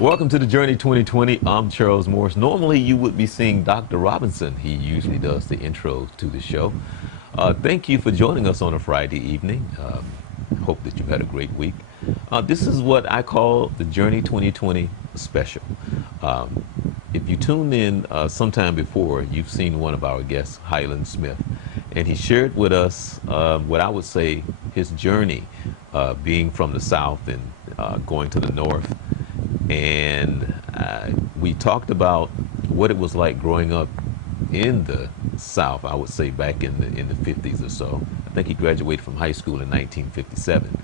Welcome to the Journey 2020. I'm Charles Morris. Normally you would be seeing Dr. Robinson. He usually does the intro to the show. Thank you for joining us on a Friday evening. Hope that you've had a great week. This is what I call the Journey 2020 special. If you tuned in sometime before, you've seen one of our guests, Highland Smith, and he shared with us what I would say his journey being from the South and going to the North. And we talked about what it was like growing up in the South, I would say back in the 50s or so. I think he graduated from high school in 1957.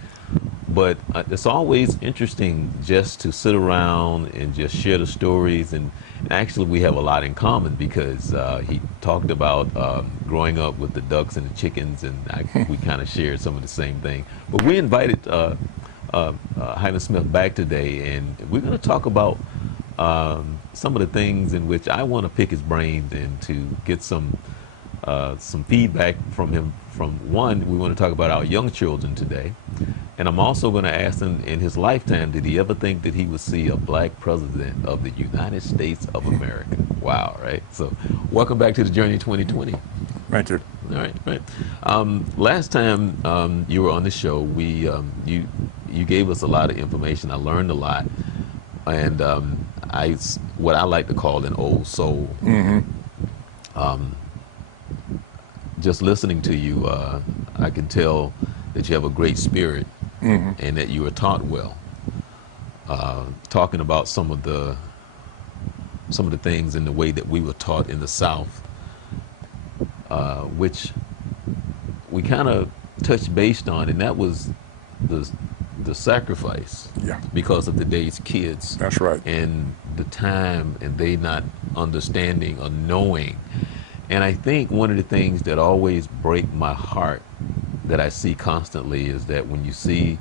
But it's always interesting just to sit around and just share the stories. And actually we have a lot in common because he talked about growing up with the ducks and the chickens, and we kind of shared some of the same thing. But we invited Highland Smith back today, and we're going to talk about some of the things in which I want to pick his brains and to get some feedback from him. From one, we want to talk about our young children today, and I'm also going to ask him, in his lifetime, did he ever think that he would see a black president of the United States of America? Wow, right? So welcome back to the Journey 2020. Thank you. All right. Last time you were on the show, you gave us a lot of information. I learned a lot, and what I like to call an old soul. Mm-hmm. Just listening to you, I can tell that you have a great spirit, mm-hmm. and that you were taught well. Talking about some of the things in the way that we were taught in the South, which we kind of touched based on, and that was the sacrifice. Yeah. Because of today's kids. That's right. And the time, and they not understanding or knowing. And I think one of the things that always break my heart, that I see constantly, is that when you see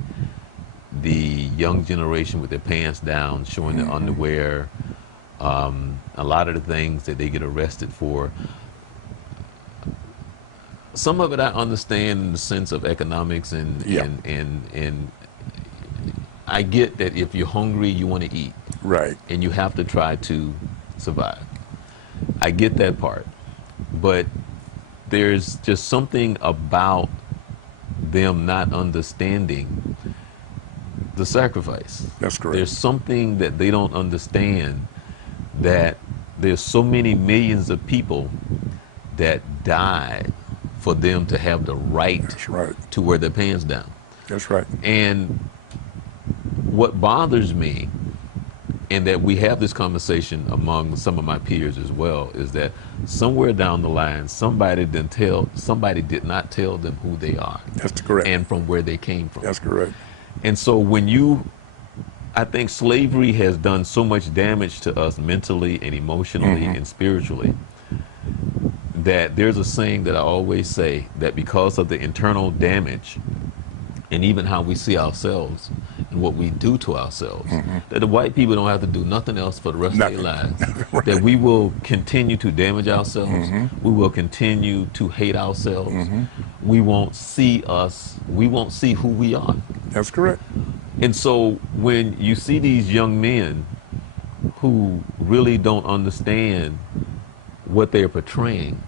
the young generation with their pants down, showing their underwear, a lot of the things that they get arrested for. Some of it I understand in the sense of economics, and I get that if you're hungry, you want to eat. Right. And you have to try to survive. I get that part. But there's just something about them not understanding the sacrifice. That's correct. There's something that they don't understand, that there's so many millions of people that died for them to have the right, That's right. to wear their pants down. That's right. And what bothers me, and that we have this conversation among some of my peers as well, is that somewhere down the line, somebody did not tell them who they are. That's correct. And from where they came from. That's correct. And so I think slavery has done so much damage to us mentally and emotionally and spiritually, that there's a saying that I always say, that because of the internal damage and even how we see ourselves and what we do to ourselves, that the white people don't have to do nothing else for the rest of their lives. Right. That we will continue to damage ourselves. We will continue to hate ourselves. We won't see who we are. That's correct. And so when you see these young men who really don't understand what they're portraying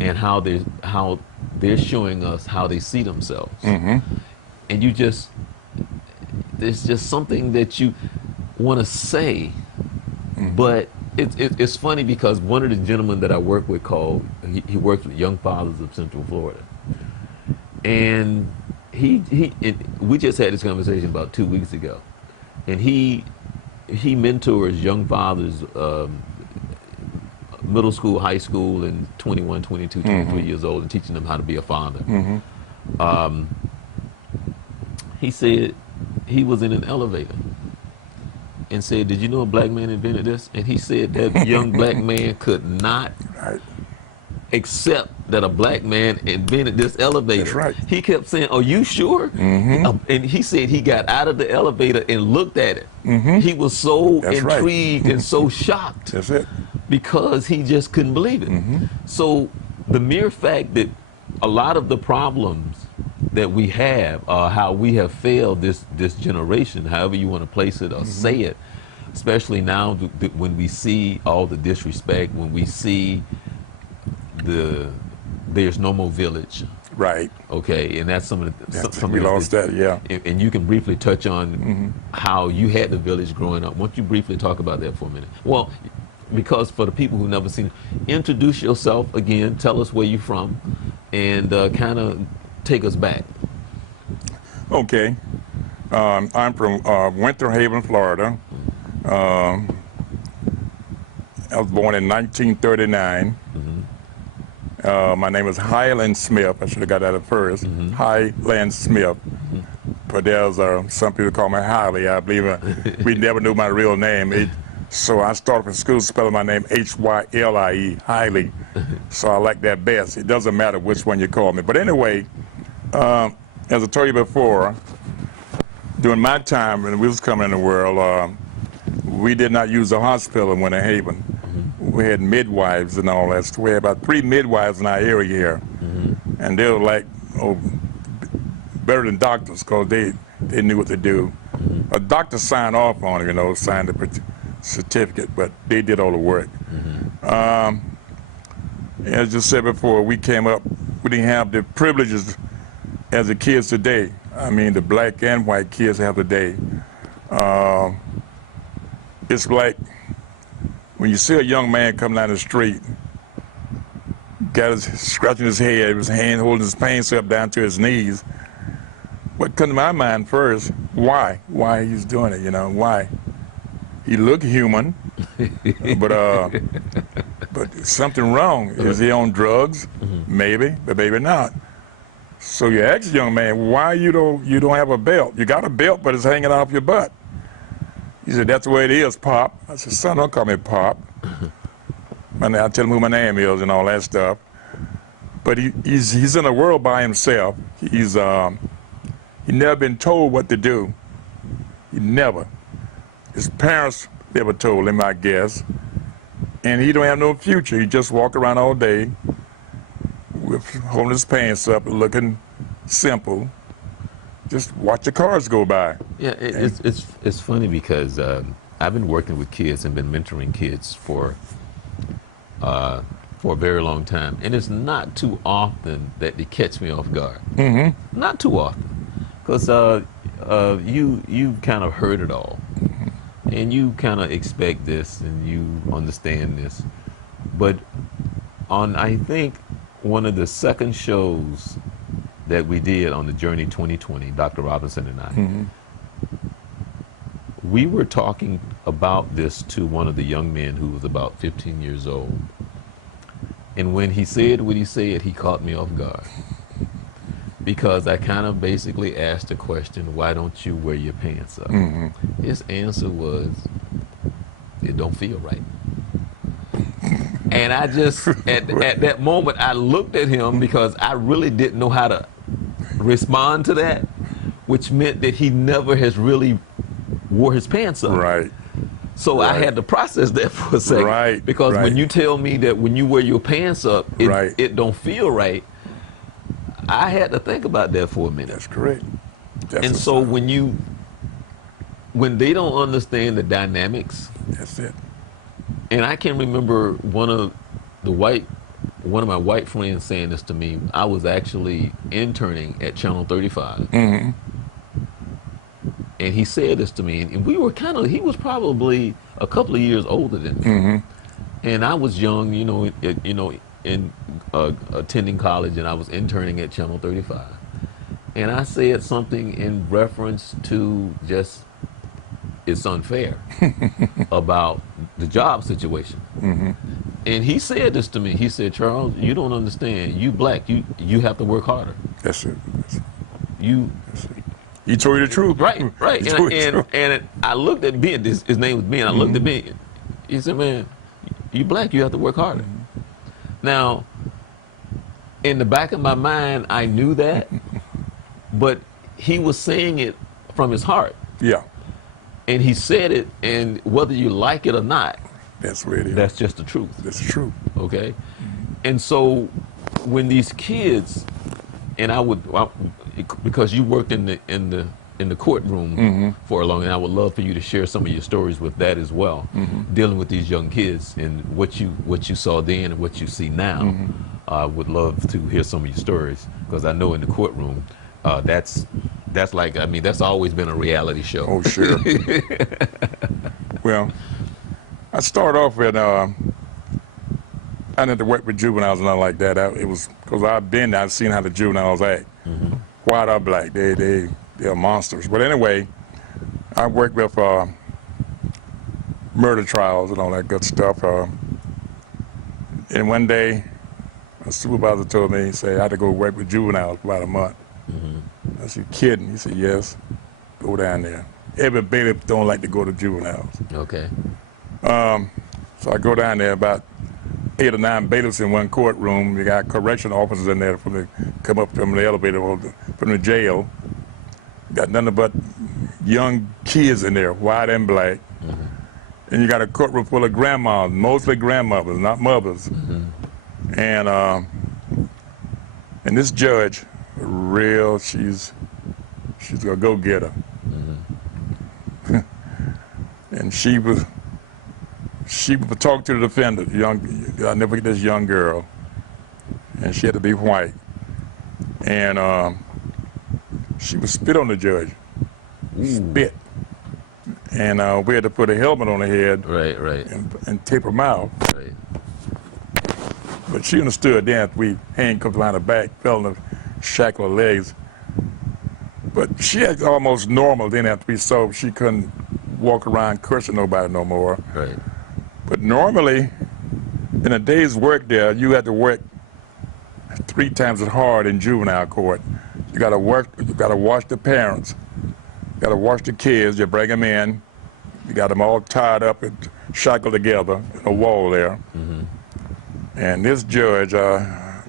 and how they're showing us how they see themselves, and there's just something that you want to say, but it's funny because one of the gentlemen that I work with he works with Young Fathers of Central Florida, and we just had this conversation about 2 weeks ago, and he mentors young fathers, middle school, high school, and 21, 22, 23 years old, and teaching them how to be a father. He said he was in an elevator and said, "Did you know a black man invented this?" And he said that young black man could not accept that a black man invented this elevator. That's right. He kept saying, "Are you sure?" And he said he got out of the elevator and looked at it. He was so intrigued and so shocked. That's it. Because he just couldn't believe it. So the mere fact that a lot of the problems that we have, how we have failed this generation, however you want to place it or say it, especially now when we see all the disrespect, when we see there's no more village. Right. Okay, and that's some of the We lost that, yeah. And you can briefly touch on how you had the village growing up. Why don't you briefly talk about that for a minute? Well, because for the people who've never seen it, introduce yourself again, tell us where you're from, and kind of take us back. Okay. I'm from Winter Haven, Florida. I was born in 1939. My name is Highland Smith. I should have got that at first. Highland Smith. But there's some people call me Hiley. I believe we never knew my real name. So I started from school spelling my name Hylie, Hiley. So I like that best. It doesn't matter which one you call me. But anyway, as I told you before, during my time when we was coming in the world, we did not use a hospital in Winter Haven. We had midwives and all that. So we had about 3 midwives in our area here. And they were like, better than doctors because they knew what to do. A doctor signed off on it, signed the certificate, but they did all the work. As you said before, we came up, we didn't have the privileges as the kids today. I mean, the black and white kids have today. It's like when you see a young man coming down the street, scratching his head, his hand holding his pants up down to his knees. What comes to my mind first, why? Why he's doing it, why? He look human, but something wrong. Is he on drugs? Maybe, but maybe not. So you ask the young man, why you don't have a belt? You got a belt, but it's hanging off your butt. He said, that's the way it is, Pop. I said, son, don't call me Pop. And I tell him who my name is and all that stuff. But he's in a world by himself. He's never been told what to do. He never. His parents never told him, I guess. And he don't have no future. He just walk around all day with holding his pants up, looking simple. Just watch the cars go by. Yeah, it's funny because I've been working with kids and been mentoring kids for a very long time, and it's not too often that they catch me off guard. Not too often, because you kind of heard it all, and you kind of expect this and you understand this, but on I think one of the second shows that we did on the Journey 2020, Dr. Robinson and I, we were talking about this to one of the young men who was about 15 years old. And when he said what he said, he caught me off guard. Because I kind of basically asked the question, why don't you wear your pants up? His answer was, it don't feel right. And I just, at that moment, I looked at him because I really didn't know how to respond to that, which meant that he never has really wore his pants up. Right. So I had to process that for a second. Right. Because when you tell me that when you wear your pants up, it don't feel right, I had to think about that for a minute. That's correct. And so when they don't understand the dynamics, that's it. And I can remember one of my white friends saying this to me. I was actually interning at Channel 35. And he said this to me, and we were he was probably a couple of years older than me. And I was young, in attending college, and I was interning at Channel 35. And I said something in reference to just, it's unfair about the job situation. And he said this to me. He said, Charles, you don't understand. You black, you have to work harder. That's it. He told you the truth. Right. And I looked at Ben, his name was Ben, I looked at Ben. He said, man, you black, you have to work harder. Now, in the back of my mind, I knew that, but he was saying it from his heart. Yeah. And he said it, and whether you like it or not, that's where it is. That's just the truth. That's the truth. Okay? And so when these kids, and because you worked in the in the courtroom for a long, and I would love for you to share some of your stories with that as well, dealing with these young kids and what you saw then and what you see now. I would love to hear some of your stories, because I know in the courtroom, that's like, I mean, that's always been a reality show. Oh, sure. Well, I started off with, I didn't work with juveniles and nothing like that. It was because I've seen how the juveniles act. White or black, they're monsters. But anyway, I worked with murder trials and all that good stuff. And one day, a supervisor told me, he said, I had to go work with juveniles for about a month. I said, you kidding? He said, yes, go down there. Every bailiff don't like to go to juveniles. Okay. So I go down there, about 8 or 9 bailiffs in one courtroom. You got correctional officers in there come up from the elevator or from the jail. Got nothing but young kids in there, white and black. And you got a courtroom full of grandmas, mostly grandmothers, not mothers. And this judge, she's a go-getter. And she would talk to the defendant, I'll never forget this young girl, and she had to be white. And she would spit on the judge, spit. And we had to put a helmet on her head, Right. and tape her mouth. Right. But she understood then. We handcuffed around her back, fell in the shackle her legs. But she had almost normal then after we sold. She couldn't walk around cursing nobody no more. Right. But normally, in a day's work there, you had to work 3 times as hard in juvenile court. You got to work. You got to wash the parents. You got to wash the kids. You bring them in. You got them all tied up and shackled together in a wall there. And this judge,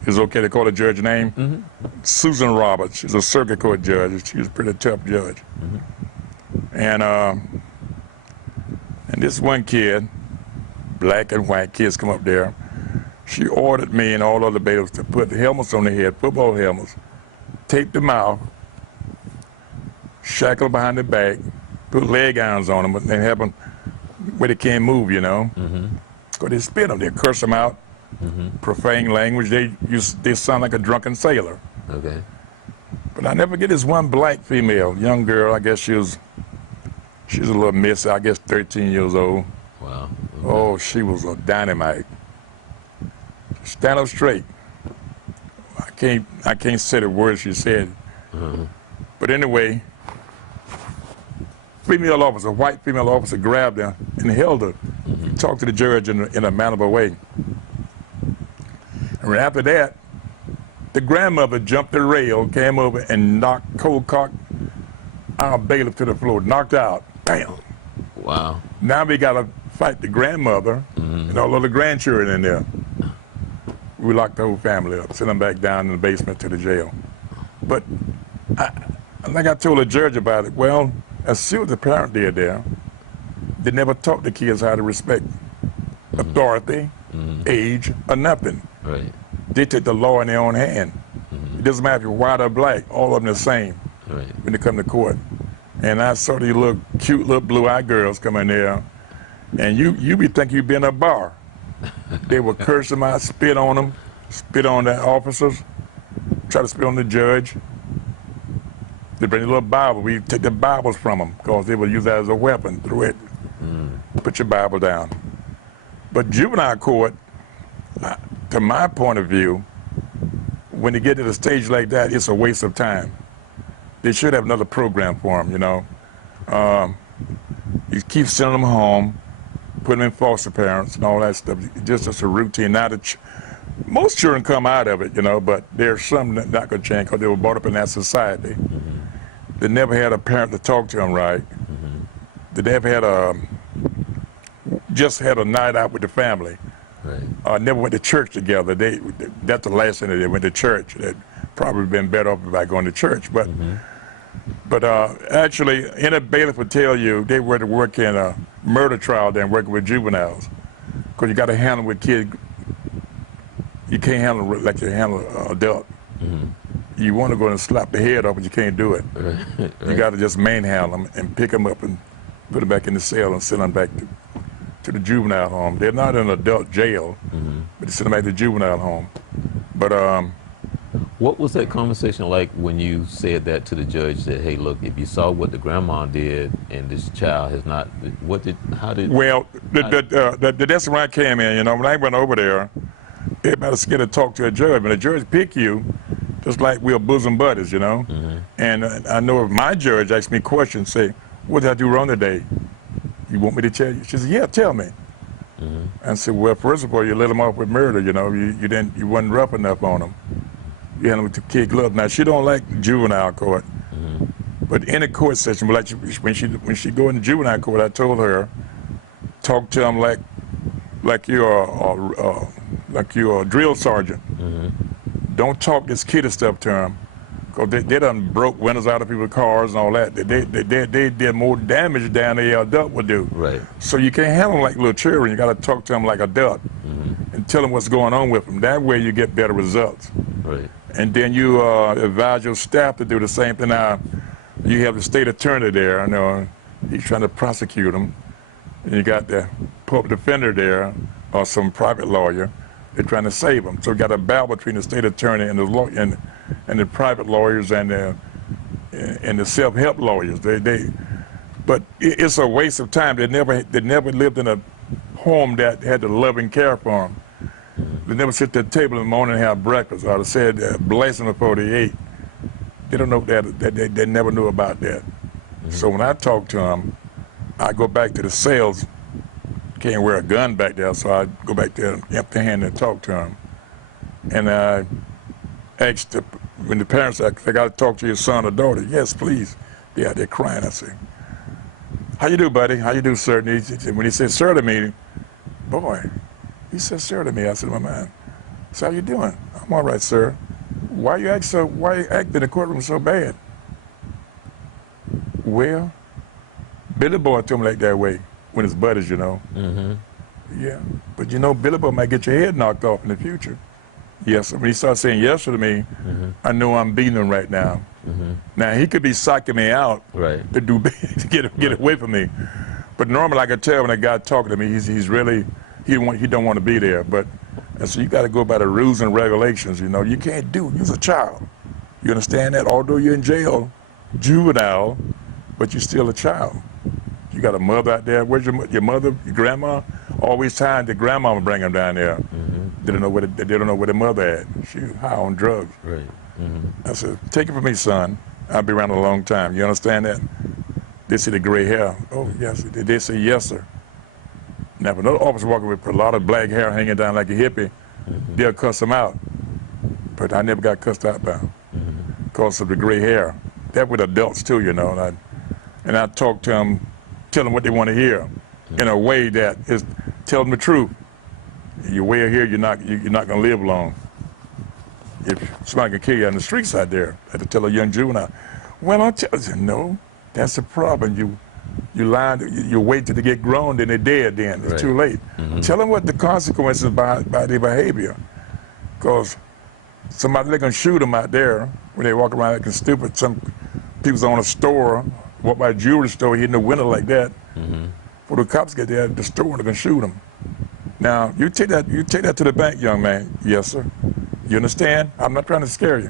is okay to call the judge name? Susan Roberts. She's a circuit court judge. She was a pretty tough judge. And this one kid, black and white kids come up there. She ordered me and all other bailiffs to put helmets on their head, football helmets, tape them out, shackle behind their back, put leg irons on them, and have them where they can't move, you know. Because they spit them, they curse them out, profane language. They sound like a drunken sailor. Okay. But I never get this one black female, young girl. I guess she's a little miss. I guess 13 years old. Wow. Okay. Oh, she was a dynamite. Stand up straight. I can't say the words she said. But anyway, white female officer grabbed her and held her. Talked to the judge in a mannerable way. And right after that, the grandmother jumped the rail, came over and cold cocked our bailiff to the floor, knocked out. Bam. Wow. Now we got to fight the grandmother and all of the grandchildren in there. We locked the whole family up, sent them back down in the basement to the jail. But I think I told the judge about it. Well, as soon as the parent did there, they never taught the kids how to respect authority, age, or nothing. Right. They take the law in their own hand. It doesn't matter if you're white or black, all of them the same when they come to court. And I saw these little cute little blue-eyed girls come in there, and you be thinking you be in a bar. They would curse them out, spit on them, spit on the officers, try to spit on the judge. They bring a little Bible. We take the Bibles from them because they would use that as a weapon. Through it, put your Bible down. But juvenile court, to my point of view, when they get to the stage like that, it's a waste of time. They should have another program for them, you know. You keep sending them home, putting them in foster parents and all that stuff. It's just a routine. Now, most children come out of it, you know, but there's some that not going to change because they were brought up in that society. They never had a parent to talk to them right. They never had just had a night out with the family. Right. Never went to church together. That's the last thing they went to church. They'd probably been better off by going to church. But actually, any bailiff would tell you they were to work in a murder trial than working with juveniles, because you got to handle with kids. You can't handle like you handle an adult. you want to go and slap the head off, but you can't do it. Right. You got to just manhandle them and pick them up and put them back in the cell and send them back to the juvenile home. They're not in an adult jail, but they send them back to the juvenile home. But What was that conversation like when you said that to the judge? That, hey, look, if you saw what the grandma did and this child has not, how did? well, that's when I came in. You know, when I went over there, everybody's scared to talk to a judge. When a judge pick you, just like we're bosom buddies, you know. And I know if my judge asked me questions, say, "What did I do wrong today? You want me to tell you?" She said, "Yeah, tell me." I said, "Well, first of all, you let him off with murder. You know, you wasn't rough enough on him. You handled him with the kid glove." Now she don't like juvenile court, but in a court session, like when she go into juvenile court, I told her, talk to him like you're a drill sergeant. Don't talk this kiddy stuff to him, because they done broke windows out of people's cars and all that. They did more damage than the adult would do. Right. So you can't handle them like little children. You got to talk to them like adult and tell them what's going on with them. That way you get better results. Right. And then you advise your staff to do the same thing. Now, you have the state attorney there. I know he's trying to prosecute them. And you got the public defender there, or some private lawyer. They're trying to save them. So you got a battle between the state attorney and the lawyer, and the private lawyers and the self-help lawyers. But it's a waste of time. They never lived in a home that had the loving care for them. They never sit at the table in the morning and have breakfast, or they said bless them before they ate. They don't know that. They never knew about that. So when I talk to them, I go back to the cells. Can't wear a gun back there, so I go back there empty handed and talk to them. And I asked when the parents said, "I got to talk to your son or daughter." "Yes, please." They're crying. I say, "How you do, buddy? How you do, sir?" And when he said "sir" to me, boy, he said "sir" to me. I said in my mind, "So how you doing?" "I'm all right, sir." Why you act in the courtroom so bad?" "Well, Billy Boy told me like that way when his buddies, you know." "Yeah, but you know, Billy Boy might get your head knocked off in the future." "Yes." When he started saying yes to me, I know I'm beating him right now. Now he could be psyching me out to get away from me, but normally I could tell when a guy talking to me, he's really he don't want to be there. But and so you got to go by the rules and regulations. You know, you can't you're a child. You understand that? Although you're in jail, juvenile, but you're still a child. You got a mother out there. Where's your mother, your grandma? Always time the grandma would bring them down there. They don't know where their mother at. She was high on drugs. Right. I said, "Take it from me, son. I'll be around a long time." You understand that? They see the gray hair. "Oh, yes." They say, "Yes, sir." Now, if another officer walking with a lot of black hair hanging down like a hippie, they'll cuss him out. But I never got cussed out by him because of the gray hair. That with adults too, you know. And I talk to them, tell them what they want to hear, in a way that is tell them the truth. Your way of here, you're not going to live long. If somebody can kill you on the streets out there, I have to tell a young juvenile, "Well, I'll tell you." "No, that's the problem. You lying. You wait till they get grown, then they're dead. Then it's too late." Tell them what the consequences by their behavior, because they're gonna shoot them out there when they walk around acting stupid. Some people's on a store, walk by a jewelry store, hitting the window like that. Before the cops get there, the store, they're gonna shoot them. Now you take that to the bank, young man. "Yes, sir." "You understand? I'm not trying to scare you."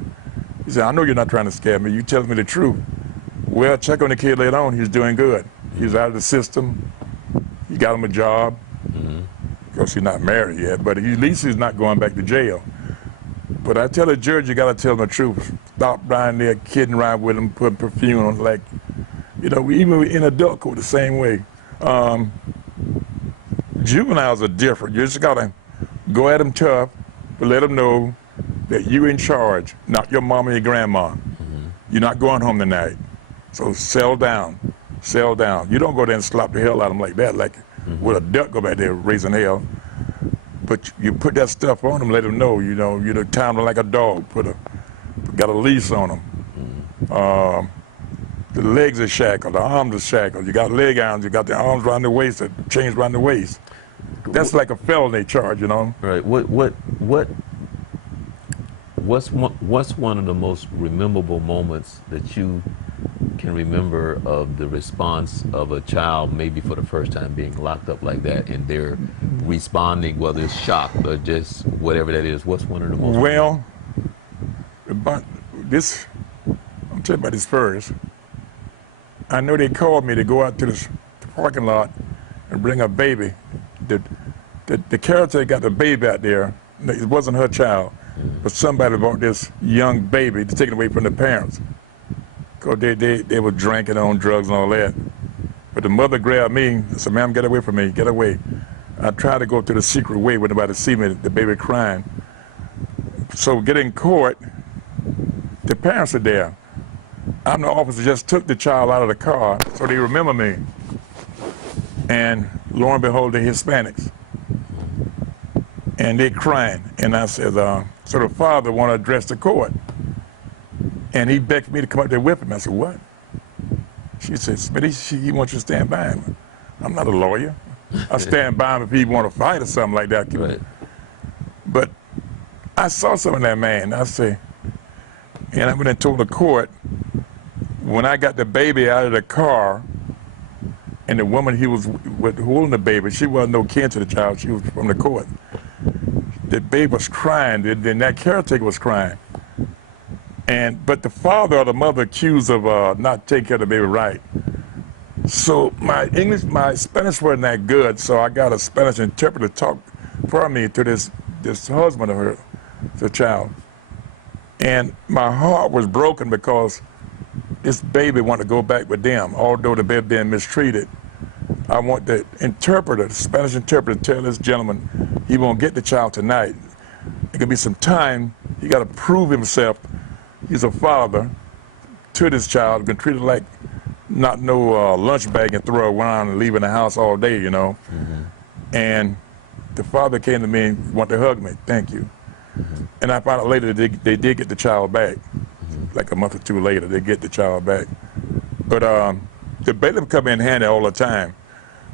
He said, "I know you're not trying to scare me. You tell me the truth." "Well, check on the kid later on. He's doing good. He's out of the system. You got him a job." Because he's not married yet, but at least he's not going back to jail. But I tell the judge, you got to tell him the truth. Stop riding there, kidding around with him, putting perfume on, like, you know, even in adult court the same way. Juveniles are different. You just got to go at them tough, but let them know that you're in charge, not your mom or your grandma. You're not going home tonight. So settle down. Settle down. You don't go there and slap the hell out of them like that, like with a duck go back there raising hell. But you put that stuff on them, let them know, you know, you time them like a dog. Got a leash on them. The legs are shackled, the arms are shackled. You got leg irons, you got the arms around the waist, the chains around the waist. That's like a felony charge, you know. Right. What what's one of the most memorable moments that you can remember of the response of a child, maybe for the first time being locked up like that, and they're responding, whether it's shock or just whatever that is? What's one of the most? Well, about this, I'm telling you about this first. I know they called me to go out to the parking lot and bring a baby. The caretaker got the baby out there. It wasn't her child, but somebody brought this young baby to take it away from the parents. Because they were drinking on drugs and all that. But the mother grabbed me and said, "Ma'am, get away from me, get away." I tried to go to the secret way where nobody see me, the baby crying. So getting in court, the parents are there. I'm the officer, just took the child out of the car, so they remember me. And lo and behold, they're Hispanics. And they're crying. And I said, so the father want to address the court. And he begged for me to come up there with him. I said, "What?" She said, "Smitty, he wants you to stand by him." I'm not a lawyer. I stand by him if he want to fight or something like that. Right. But I saw something in that man. I say, and I went and told the court, when I got the baby out of the car, and the woman he was with holding the baby, she wasn't no kin to the child. She was from the court. The baby was crying. Then that caretaker was crying. But the father or the mother accused of not taking care of the baby right. So my Spanish wasn't that good, so I got a Spanish interpreter to talk for me to this husband of her, the child. And my heart was broken because this baby wanted to go back with them, although the baby being mistreated. I want the interpreter, the Spanish interpreter, to tell this gentleman he won't get the child tonight. It could be some time. He got to prove himself. He's a father to this child, been treated like not no lunch bag and throw around and leaving the house all day, you know. Mm-hmm. And the father came to me and wanted to hug me. "Thank you." Mm-hmm. And I found out later that they did get the child back. Mm-hmm. Like a month or two later, they get the child back. But the bailiff come in handy all the time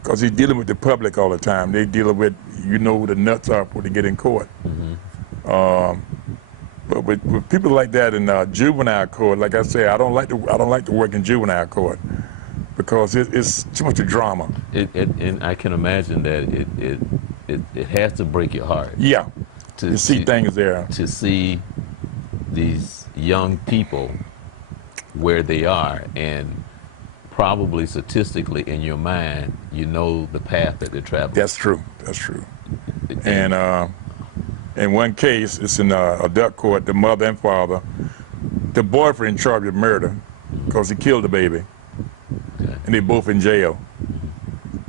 because he's dealing with the public all the time. They dealing with, you know, who the nuts are before they get in court. Mm-hmm. But with people like that in juvenile court, like I say, I don't like to work in juvenile court because it's too much of drama. And I can imagine that it has to break your heart. Yeah, to see things there. To see these young people where they are, and probably statistically in your mind, you know the path that they're traveling. That's true. That's true. And in one case, it's in adult court, the mother and father, the boyfriend charged with murder because he killed the baby. Okay. And they both in jail.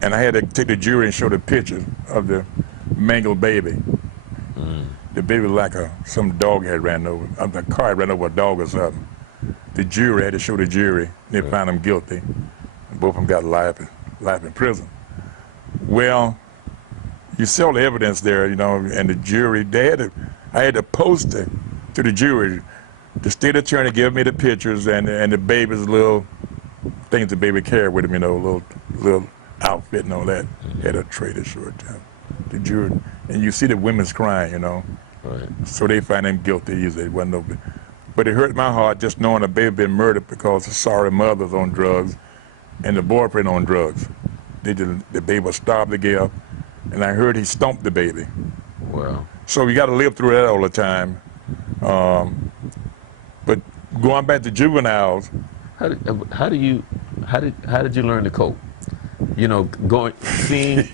And I had to take the jury and show the picture of the mangled baby. Mm. The baby like some dog had ran over, the car had ran over a dog or something. The jury had to show the jury, and they found him guilty. And both of them got life in prison. Well, you see all the evidence there, you know, and the jury, I had to post it to the jury. The state attorney gave me the pictures and the baby's little things the baby carried with him, you know, little outfit and all that. Had a trader short time. The jury, and you see the women's crying, you know. Right. So they find him guilty easily. It wasn't no, but it hurt my heart just knowing the baby been murdered because the sorry mother's on drugs and the boyfriend on drugs. The baby was starved to death. And I heard he stomped the baby. Wow. So you got to live through that all the time. But going back to juveniles, how did you learn to cope? You know,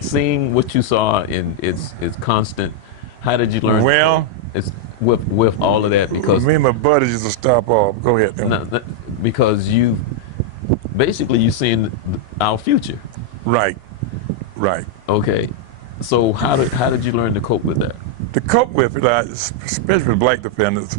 seeing what you saw in it's constant. How did you learn? Well, it's with all of that, because me and my buddies used to stop off. Go ahead. Because you've seen our future. Right. Right. Okay. So how did you learn to cope with that? To cope with it, especially with black defendants,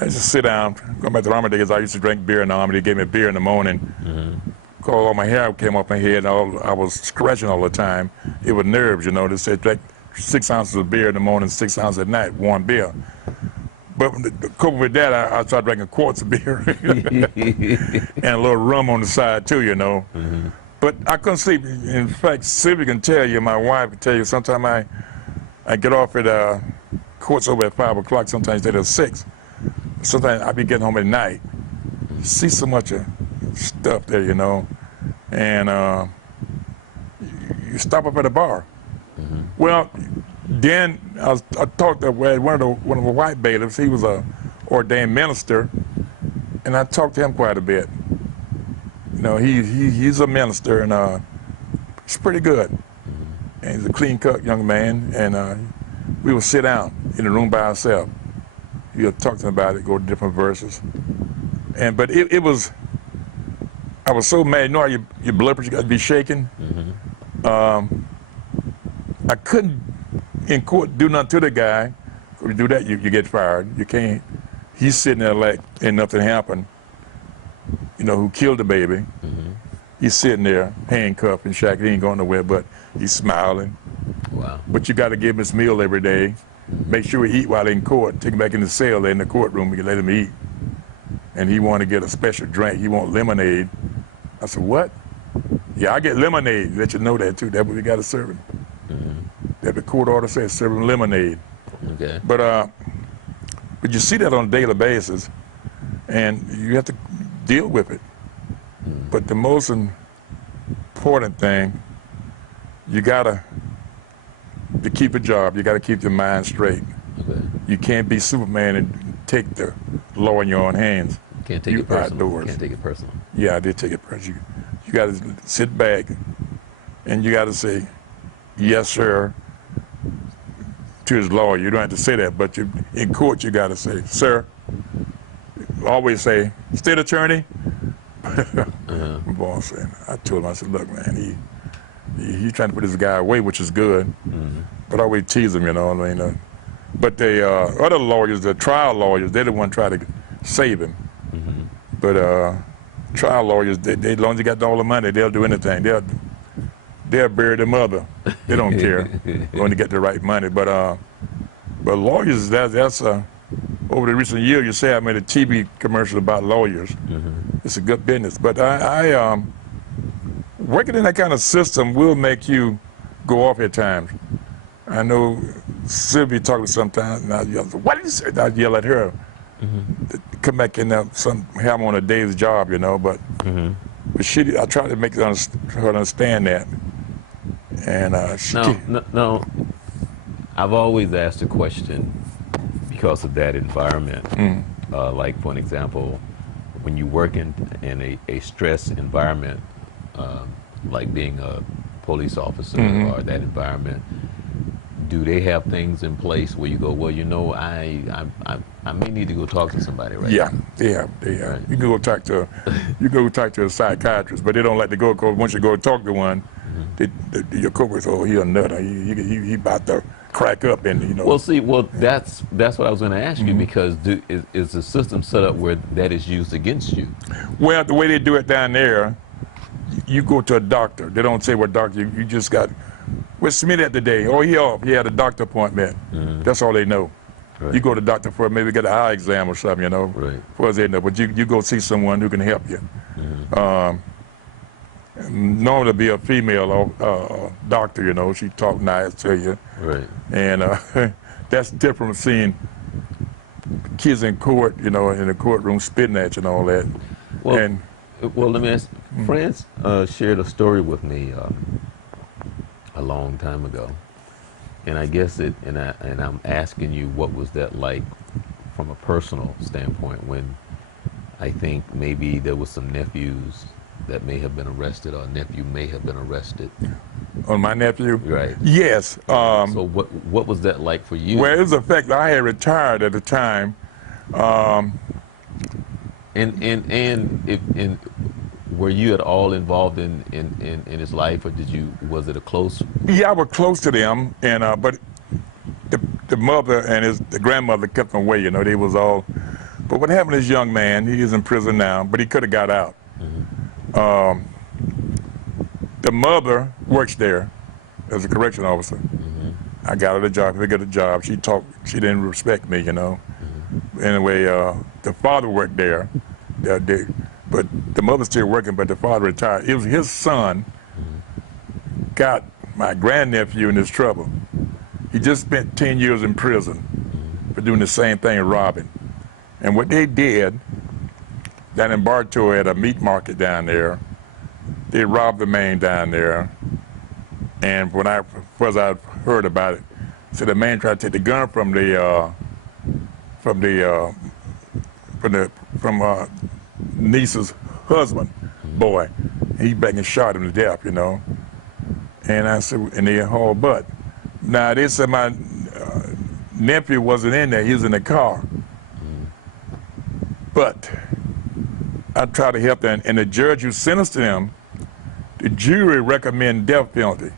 I used to sit down. Going back to the Army days, I used to drink beer in the Army. They gave me beer in the morning. Mm-hmm. All my hair came off my head. I was scratching all the time. It was nerves, you know. They said drink 6 ounces of beer in the morning, 6 ounces at night, warm beer. But to cope with that, I started drinking quarts of beer and a little rum on the side too, you know. Mm-hmm. But I couldn't sleep. In fact, Sylvia can tell you, my wife can tell you, sometimes I get off at court court's over at 5 o'clock. Sometimes they're at 6. Sometimes I be getting home at night. See so much stuff there, you know, and you stop up at a bar. Well, then I talked to one of the white bailiffs. He was a ordained minister, and I talked to him quite a bit. You know, he's a minister, and he's pretty good. And he's a clean-cut young man, and we would sit down in the room by ourselves. He'll talk to him about it, go to different verses. But it was, I was so mad. You know how your blood pressure got to be shaking? I couldn't, in court, do nothing to the guy. If you do that, you get fired. You can't. He's sitting there like ain't nothing happened. You know, who killed the baby. He's sitting there, handcuffed and shackled. He ain't going nowhere, but he's smiling. Wow. But you got to give him his meal every day. Make sure he eat while in court. Take him back in the cell there in the courtroom. You can let him eat. And he wanted to get a special drink. He want lemonade. I said, what? Yeah, I get lemonade. Let you know that too. That's what we got to serve him. That the court order says serve him lemonade. Okay. But you see that on a daily basis, and you have to deal with it. But the most important thing, you gotta to keep a job. You gotta keep your mind straight. Okay. You can't be Superman and take the law in your own hands. Can't take it personal. Can't take it personal. Yeah, I did take it personal. You got to sit back, and you got to say, yes, sir, to his lawyer. You don't have to say that, but in court, you got to say, sir. Always say, state attorney. My boss said, I told him, I said, look, man, he's trying to put this guy away, which is good, but I always tease him, you know. I mean, but the other lawyers, the trial lawyers, they're the one trying to save him. But trial lawyers, they as long as they got all the money, they'll do anything. They'll bury their mother. They don't care when they get the right money. But lawyers, that's over the recent year, you say I made a TV commercial about lawyers. It's a good business. But I working in that kind of system will make you go off at times. I know Sylvia talking sometimes, and I yell, what did you say? I yell at her. Come back in there, have on a day's job, you know, but I try to make her understand that. And no, I've always asked a question because of that environment. Like, for an example, when you work in a stress environment, like being a police officer or that environment, do they have things in place where you go, well, you know, I may need to go talk to somebody right now? They have. Right. You can go talk to a psychiatrist, but they don't like to go, because once you go talk to one, your coworkers, oh, he a nut, he about to crack up, and you know. Well, that's what I was going to ask you, because is the system set up where that is used against you? Well, the way they do it down there, you go to a doctor. They don't say what doctor. You just got. Where's Smith at today? Oh, he off. He had a doctor appointment. That's all they know. Right. You go to the doctor for maybe get an eye exam or something, you know. Right. For as they know, but you go see someone who can help you. Normally it'll be a female doctor, you know. She talk nice to you. Right. And that's different from seeing kids in court, you know, in the courtroom spitting at you and all that. Well, let me ask. France shared a story with me a long time ago, and I guess and I'm asking you, what was that like from a personal standpoint, when I think maybe there was some nephews that may have been arrested, or a nephew may have been arrested? On my nephew? Right. Yes. So what was that like for you? Well, it was the fact that I had retired at the time. And were you at all involved in his life, or was it a close? Yeah, I was close to them, and but the mother and the grandmother kept him away. You know, they was all. But what happened to this young man? He is in prison now, but he could have got out. The mother works there as a correction officer. I got her the job. I got a job. She didn't respect me, you know. Anyway, the father worked there. But the mother's still working, but the father retired. It was his son got my grandnephew in this trouble. He just spent 10 years in prison. doing the same thing, robbing. And what they did down in Bartow at a meat market down there, they robbed the man down there. And when I heard about it, so the man tried to take the gun from niece's husband, boy. He back and shot him to death, you know. And I said, and they hauled butt. Now they said my nephew wasn't in there; he was in the car. But I tried to help them, and the judge who sentenced them, the jury recommended death penalty.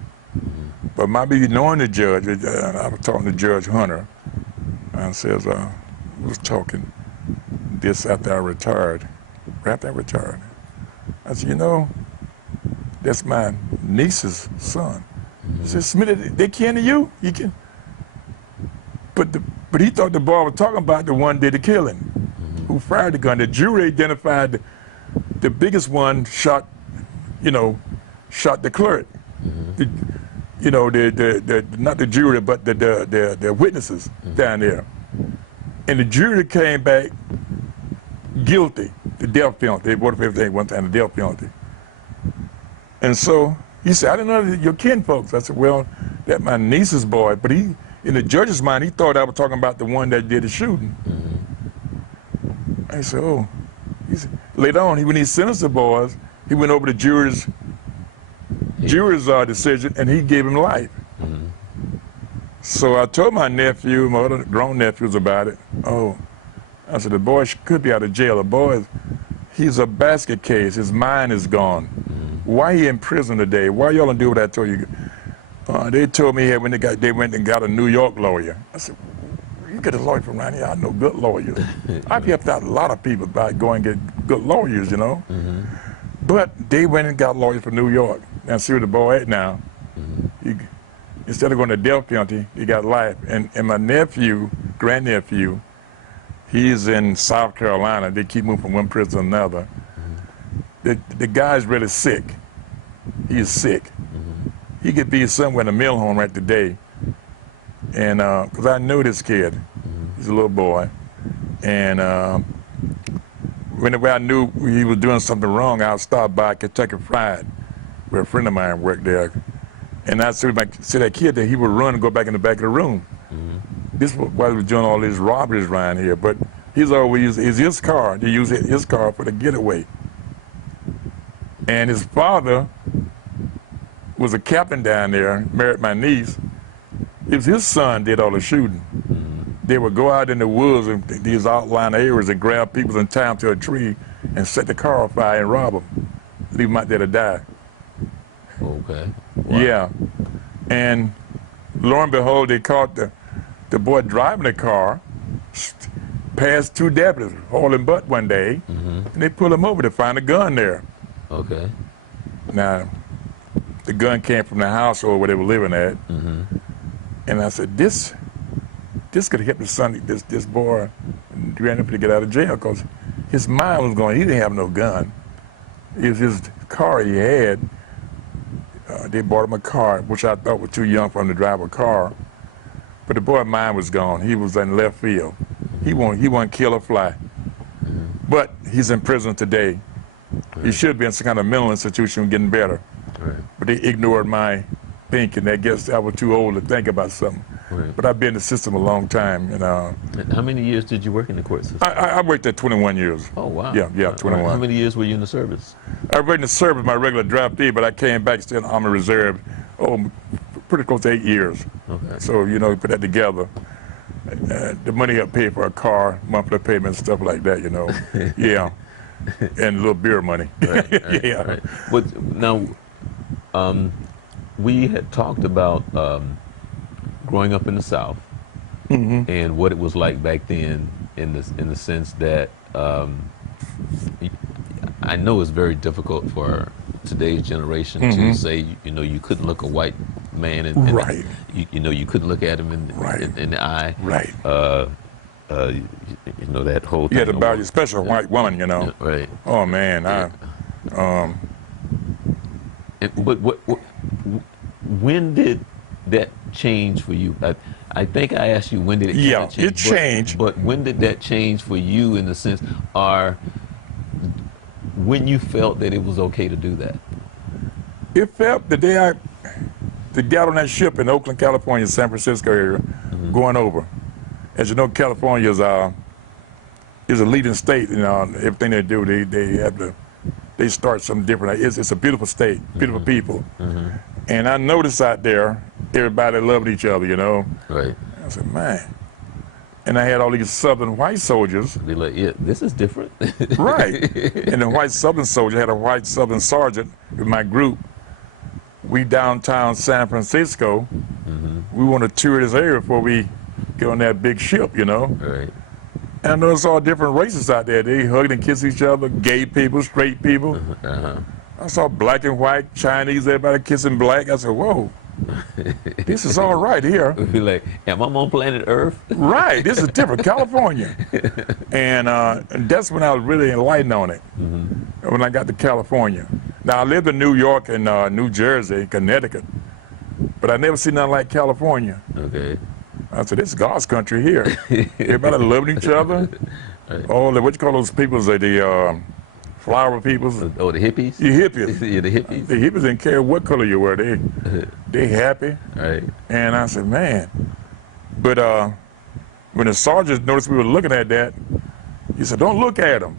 But my baby knowing the judge, I was talking to Judge Hunter, and says, was talking this after I retired. After I retired, I said, you know, that's my niece's son. He said, Smith, they kin to you? You can. But he thought the boy was talking about the one did the killing, who fired the gun. The jury identified the biggest one shot, you know, shot the clerk. You know, not the jury, but the witnesses down there. And the jury came back guilty, the death penalty. They voted for everything one time, the death penalty. And so he said, I didn't know that your kin folks. I said, well, that's my niece's boy. But he, in the judge's mind, he thought I was talking about the one that did the shooting. I said, oh. He said, later on, when he sentenced the boys, he went over the jury's decision, and he gave him life. So I told my nephew, my other grown nephews about it. Oh, I said, the boy could be out of jail. The boy, he's a basket case. His mind is gone. Why he in prison today? Why y'all don't do what I told you? They told me when they went and got a New York lawyer. I said, you get a lawyer from around here. I know good lawyers. I've helped out a lot of people by going and get good lawyers, you know. But they went and got lawyers from New York. Now see where the boy at now. Instead of going to death penalty, he got life. And my nephew, grandnephew, he's in South Carolina. They keep moving from one prison to another. The guy's really sick. He is sick. He could be somewhere in a mill home right today. And because I knew this kid, he's a little boy. And whenever I knew he was doing something wrong, I would stop by Kentucky Fried, where a friend of mine worked there. And I see that kid that he would run and go back in the back of the room. This was why he was doing all these robberies around here. But he's always used his car. He used his car for the getaway. And his father was a captain down there, married my niece. It was his son did all the shooting. They would go out in the woods and these outlying areas and grab people and tie them to a tree and set the car on fire and rob them, leave them out there to die. Okay. Wow. Yeah. And lo and behold, they caught the boy driving the car, passed two deputies hauling butt one day, and they pulled him over to find a gun there. Okay. Now, the gun came from the household where they were living at. And I said, this could help the son, this boy, to get out of jail, because his mind was going, he didn't have no gun. It was his car he had. They bought him a car, which I thought was too young for him to drive a car. But the boy's mind was gone. He was in left field. He won't kill or fly. But he's in prison today. He should be in some kind of mental institution getting better. But they ignored my thinking. I guess I was too old to think about something. But I've been in the system a long time. And how many years did you work in the court system? I worked there 21 years. Oh, wow. Yeah, 21. How many years were you in the service? I worked in the service, my regular draftee, but I came back still in Army Reserve, pretty close to 8 years. Okay. So, you know, put that together. The money helped pay for a car, monthly payments, stuff like that, you know. Yeah. And a little beer money. Yeah. But now, we had talked about growing up in the South and what it was like back then, in the sense that I know it's very difficult for today's generation to say, you know, you couldn't look a white man in you know, you couldn't look at him in the eye. You know, that whole thing. Yeah, about your special white woman, you know. Right. Oh man, but when did that change for you? I think I asked you when did it Yeah, change? it changed. But when did that change for you in the sense, or when you felt that it was okay to do that? It felt the day I got on that ship in Oakland, California, San Francisco area, going over. As you know, California is a leading state. You know, everything they do, they start something different. It's a beautiful state, beautiful people. And I noticed out there, everybody loved each other, you know. Right. I said, man. And I had all these Southern white soldiers. They're like, yeah, this is different. Right. And the white Southern soldier had a white Southern sergeant with my group. We downtown San Francisco. We want to tour this area before we get on that big ship, you know. Right. And I noticed all different races out there. They hugged and kissed each other, gay people, straight people. I saw black and white, Chinese, everybody kissing black. I said, whoa, this is all right here. Be like, am I on planet Earth? Right, this is different, California. And that's when I was really enlightened on it, when I got to California. Now, I lived in New York and New Jersey, Connecticut, but I never seen nothing like California. Okay. I said, this is God's country here. Everybody loving each other. Right. All the, what you call those peoples, the flower peoples. Oh, the hippies? The hippies. Yeah, the hippies. The hippies didn't care what color you were. They happy. Right. And I said, man. But when the sergeant noticed we were looking at that, he said, don't look at them.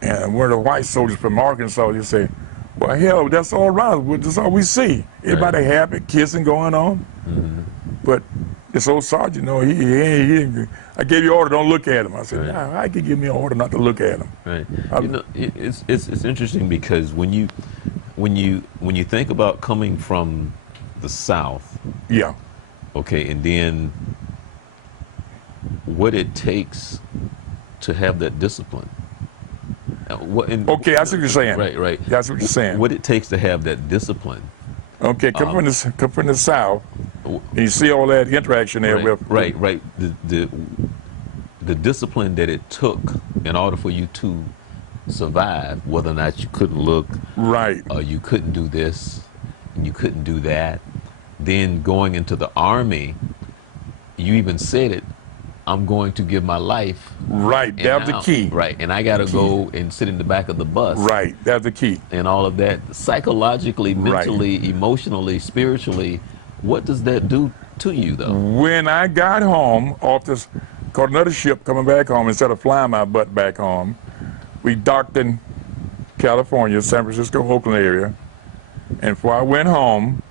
And one of the white soldiers from Arkansas, he said, well, hell, that's all right. That's all we see. Everybody happy, kissing going on. But this old sergeant, no, he I gave you an order, don't look at him. I said, nah, I could give me an order not to look at him. Right. You know, it's interesting because when you think about coming from the South, yeah, okay, and then what it takes to have that discipline. Okay, that's what you're saying. Right, right. That's what you're saying. What it takes to have that discipline. Okay, come from the South, and you see all that interaction there with. Right. The discipline that it took in order for you to survive, whether or not you couldn't look, right, or you couldn't do this, and you couldn't do that. Then going into the Army, you even said it, I'm going to give my life. Right, that's the key. Right, and I got to go and sit in the back of the bus. Right, that's the key. And all of that, psychologically, mentally, emotionally, spiritually, what does that do to you, though? When I got home, off this, caught another ship coming back home, instead of flying my butt back home, we docked in California, San Francisco, Oakland area. And before I went home,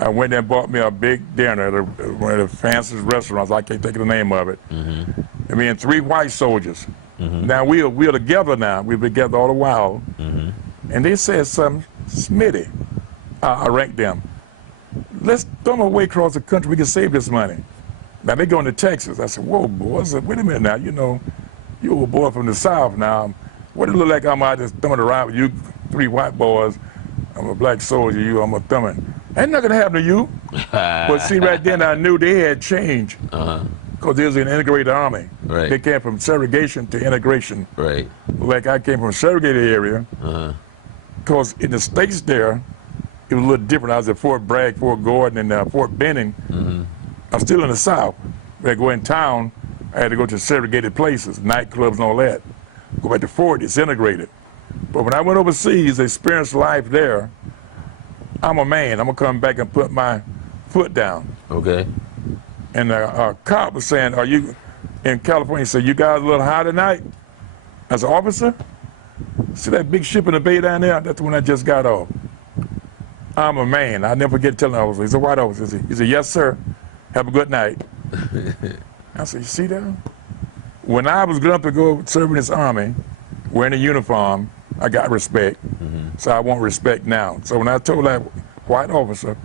I went and bought me a big dinner at one of the fanciest restaurants. I can't think of the name of it. And me and 3 white soldiers. Now we're together now. We've been together all the while. And they said something, Smitty, I ranked them. Let's throw them away across the country. We can save this money. Now they're going to Texas. I said, whoa, boy. I said, wait a minute now. You know, you're a boy from the South now. What does it look like I'm out just thumbing around with you 3 white boys? I'm a black soldier. I'm a thumbing. Ain't nothing gonna happen to you. But see, right then I knew they had changed. Because they was an integrated army. Right. They came from segregation to integration. Right. Like I came from a segregated area. Because in the States there, it was a little different. I was at Fort Bragg, Fort Gordon, and Fort Benning. I'm still in the South. When I go in town, I had to go to segregated places, nightclubs and all that. Go back to Fort, it's integrated. But when I went overseas, experienced life there, I'm a man. I'm gonna come back and put my foot down. Okay. And a cop was saying, are you in California? He said, you guys a little high tonight? As an officer? See that big ship in the bay down there? That's the one I just got off. I'm a man. I never forget telling the officer. He's a white officer. He said, yes, sir. Have a good night. I said, you see that? When I was going up to go serve in this army, wearing a uniform, I got respect. So I want respect now. So when I told that white officer,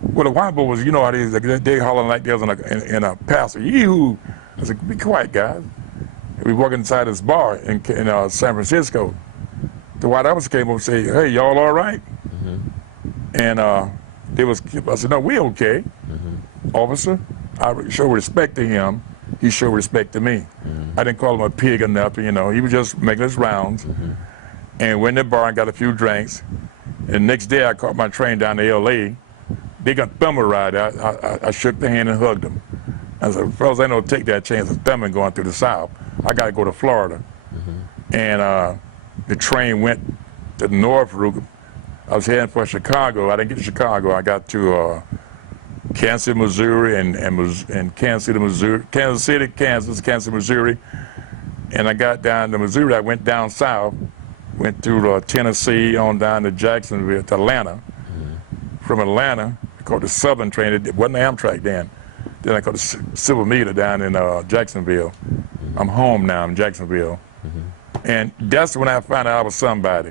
well, the white boys, you know how they hollering like they was in a passer. Yee-hoo. I said, be quiet, guys. And we walk inside this bar in San Francisco. The white officer came up and said, hey, y'all all right? And I said, no, we okay. Officer, I show respect to him. He showed respect to me. I didn't call him a pig or nothing, you know. He was just making his rounds. And went in the bar and got a few drinks. And the next day I caught my train down to L.A. they got thumber ride. I shook their hand and hugged them. I said, fellas, I don't take that chance of thumbing going through the South. I got to go to Florida. And the train went to the north route. I was heading for Chicago. I didn't get to Chicago. I got to Kansas City, Missouri, and Kansas City, Missouri, Kansas City, Kansas, Missouri. And I got down to Missouri. I went down south, went through Tennessee, on down to Jacksonville, to Atlanta. From Atlanta, I caught the Southern train. It wasn't Amtrak then. Then I caught the Silver Meter down in Jacksonville. I'm home now in Jacksonville. And that's when I found out I was somebody.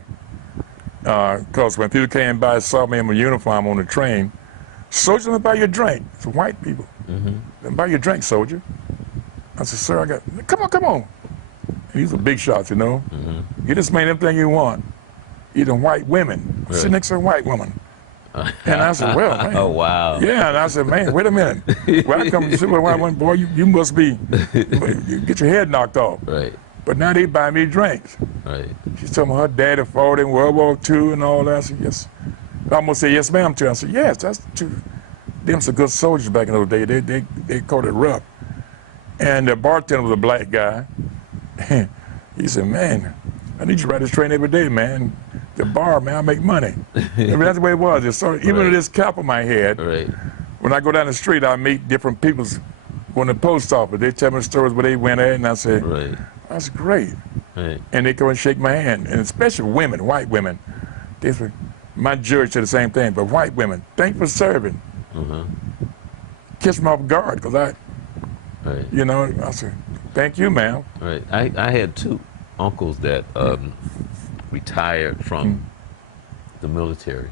Because when people came by and saw me in my uniform on the train, soldier, let me buy you a drink. It's white people. Let me buy you a drink, soldier. I said, sir, I got, come on. These are big shots, you know. Get this man everything you want. Even white women. Right. Sit next to a white woman. And I said, well, man. Oh, wow. Yeah, and I said, man, wait a minute. When I come to sit with a white woman, boy, you must be, you get your head knocked off. Right. But now they buy me drinks. Right. She told me her daddy fought in World War II and all that. I said, yes. I almost said, yes, ma'am, to her. I said, yes, that's true. Them some good soldiers back in those days. They called it rough. And the bartender was a black guy. He said, man, I need you to ride this train every day, man. The bar, man, I make money. I mean, that's the way it was. So even with this cap on my head, when I go down the street, I meet different people going to the post office. They tell me stories where they went at, and I say, that's great. And they come and shake my hand, and especially women, white women. They say, my judge said the same thing, but white women, thank you for serving. Kiss me off guard, because you know, I said, thank you, ma'am. Right. I had two uncles that retired from the military.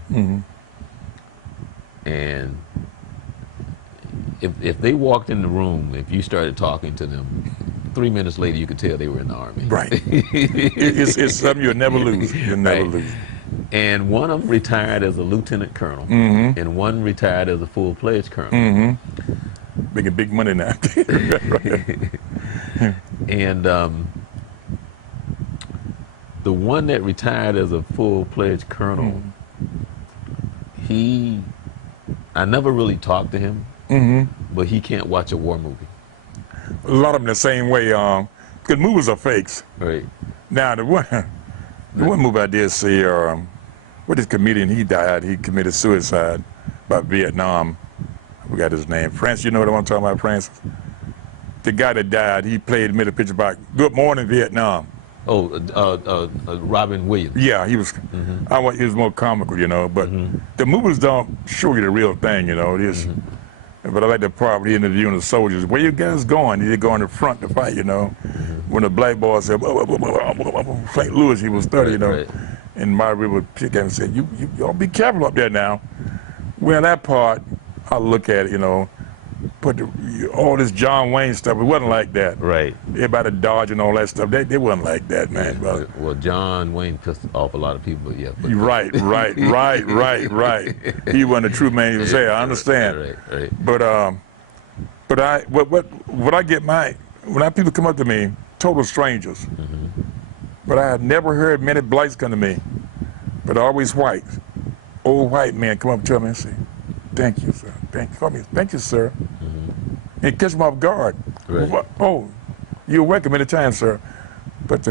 And if they walked in the room, if you started talking to them, 3 minutes later you could tell they were in the Army. Right. It's something you'll never lose. You'll never lose. And one of them retired as a lieutenant colonel, and one retired as a full-fledged colonel. Making big money now. And the one that retired as a full-fledged colonel, I never really talked to him, but he can't watch a war movie. A lot of them the same way, because movies are fakes. Right. Now, the one movie I did see, what this comedian, he died, he committed suicide about Vietnam. I forgot his name. Francis, you know what I'm talking about, Francis? The guy that died, he made a picture about Good Morning Vietnam. Oh, Robin Williams. Yeah, he was. He was more comical, you know. But the movies don't show you the real thing, you know. It is. But I like the part where he interviewing the soldiers. Where you guys going? They go in the front to fight, you know. When the black boy said, St. Louis, he was 30, you know. And my river picked him and said, y'all be careful up there now. Well, that part, I look at it, you know. But all this John Wayne stuff, it wasn't like that. Right. Everybody dodging all that stuff, they wasn't like that, man. Well, John Wayne pissed off a lot of people, yeah. But right. He wasn't a true man, you say. I understand. Right. But what I get when people come up to me, total strangers. But I have never heard many blacks come to me, but always whites. Old white men come up to me and say, thank you, sir. Thank you, sir. And catch them off guard. Right. Oh, you're welcome anytime, sir. But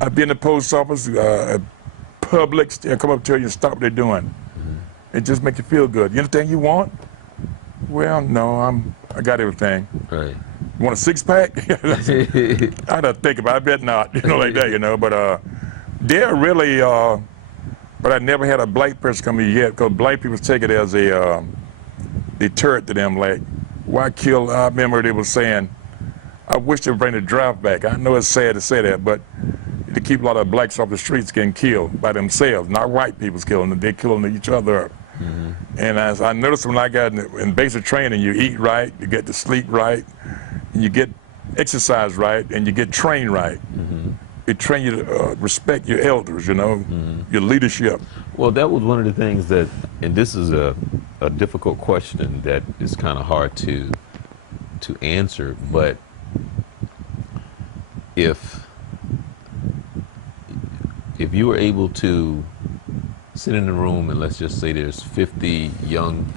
I've been in the post office, Publix, they'll come up to you and stop what they're doing. It just makes you feel good. Anything you want? Well, no, I got everything. Right. You want a six-pack? I gotta think about it. I bet not, you know, like that, you know. But they're really, but I never had a black person come to me yet, because black people take it as a deterrent to them. Like, why kill? I remember they were saying, I wish they would bring the draft back. I know it's sad to say that, but to keep a lot of blacks off the streets getting killed by themselves, not white people's killing them, they're killing each other up. And as I noticed when I got in basic training, you eat right, you get to sleep right, and you get exercise right, and you get trained right. It train you to respect your elders, you know, your leadership. Well, that was one of the things that, and this is a difficult question that is kind of hard to answer, but if you were able to sit in a room and let's just say there's 50 young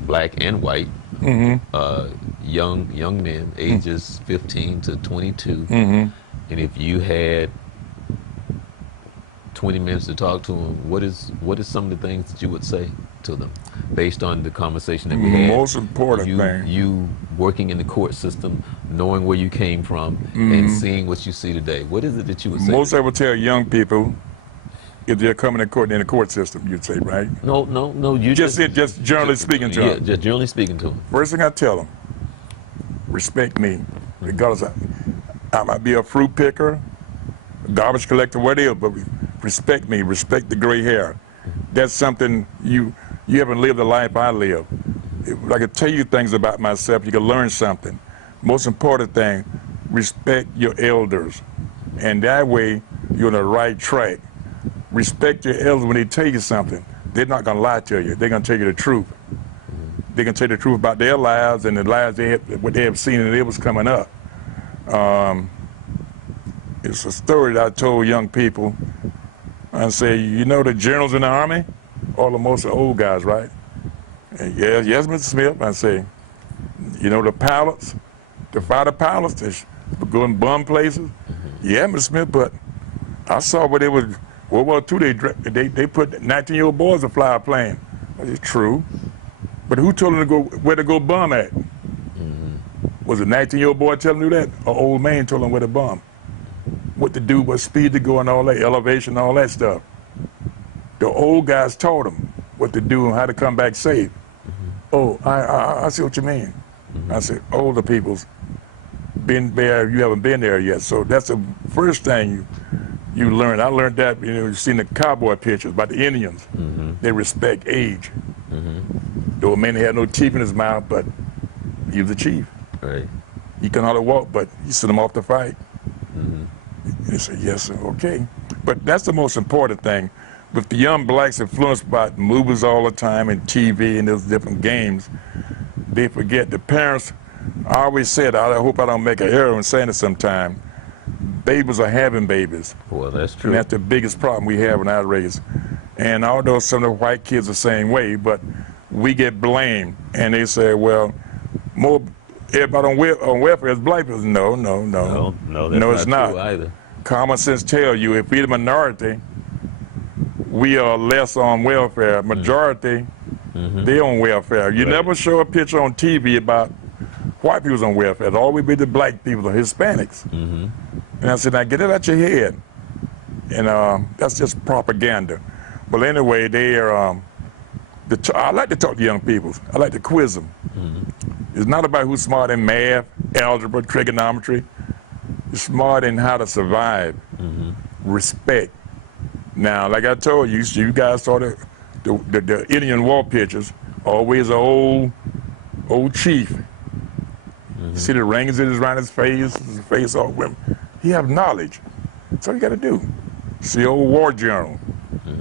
black and white young men ages 15 to 22, and if you had 20 minutes to talk to them, what is some of the things that you would say to them based on the conversation that we had? Most important thing. You working in the court system, knowing where you came from, and seeing what you see today. What is it that you would say? Most I would tell young people, if they're coming to court in the court system, you'd say, right? No. You just generally speaking to them. Yeah, just generally speaking to them. First thing I tell them, respect me, regardless. I might be a fruit picker, garbage collector, whatever, but respect me, respect the gray hair. That's something you haven't lived the life I live. If I could tell you things about myself, you can learn something. Most important thing, respect your elders. And that way, you're on the right track. Respect your elders when they tell you something. They're not gonna lie to you. They're gonna tell you the truth. They can tell you the truth about their lives and the lives what they have seen and it was coming up. It's a story that I told young people. I say, you know the generals in the Army? All the most of the old guys, right? And yes, Mr. Smith. I say, you know the pilots, the fighter pilots that going bum places? Yeah, Mr. Smith, but I saw where they was, World War II, they put 19-year-old boys to fly a plane. It's true. But who told them to go where to go bum at? Was a 19-year-old boy telling you that? Or old man told them where to bum? What to do, what speed to go and all that, elevation, all that stuff. The old guys taught them what to do and how to come back safe. Oh, I see what you mean. I said, older people's been there, you haven't been there yet. So that's the first thing you learn. I learned that, you've seen the cowboy pictures about the Indians. They respect age. Though a man had no teeth in his mouth, but he was a chief. Right. He can hardly walk, but you sent him off to fight. They say, yes, sir, okay. But that's the most important thing. With the young blacks influenced by movies all the time and TV and those different games, they forget the parents. I always said, I hope I don't make an error in saying it sometime, babies are having babies. Well, that's true. And that's the biggest problem we have in our race. And although some of the white kids are the same way, but we get blamed. And they say, well, more everybody on welfare is black people. No, that's it's not not. true either. Common sense tell you if we're the minority, we are less on welfare. Majority, they on welfare. You never show a picture on TV about white people's on welfare. It'll always be the black people, the Hispanics. And I said, now get it out your head. And that's just propaganda. But anyway, they are, I like to talk to young people. I like to quiz them. It's not about who's smart in math, algebra, trigonometry. It's smart in how to survive, respect. Now, like I told you, you guys saw the Indian war pictures, always an old chief. See the rings in around his face all women. He have knowledge. That's all you got to do. See old war general,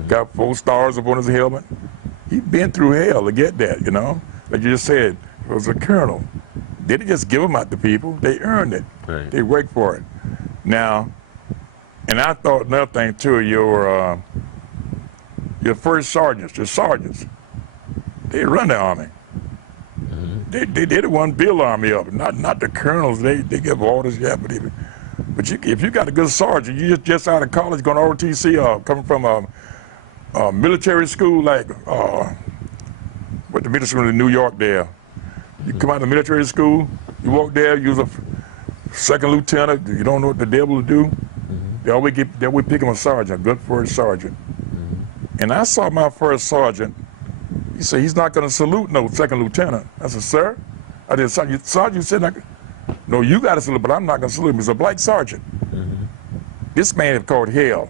got 4 stars up on his helmet. He been through hell to get that, Like you just said, it was a colonel. They didn't just give them out to people. They earned it. Right. They worked for it. Now, and I thought another thing too, your first sergeants, the sergeants, they run the army. They the one build army up, not the colonels. They give orders, yeah, but if you got a good sergeant, you just out of college going to ROTC, coming from a military school like what the military school in New York there. You come out of military school, you walk there, you was a second lieutenant, you don't know what the devil to do. They always pick him a sergeant, a good first sergeant. And I saw my first sergeant. He said, he's not going to salute no second lieutenant. I said, sir? I did, sergeant said, no, you got to salute, but I'm not going to salute him. He's a black sergeant. This man had called hell.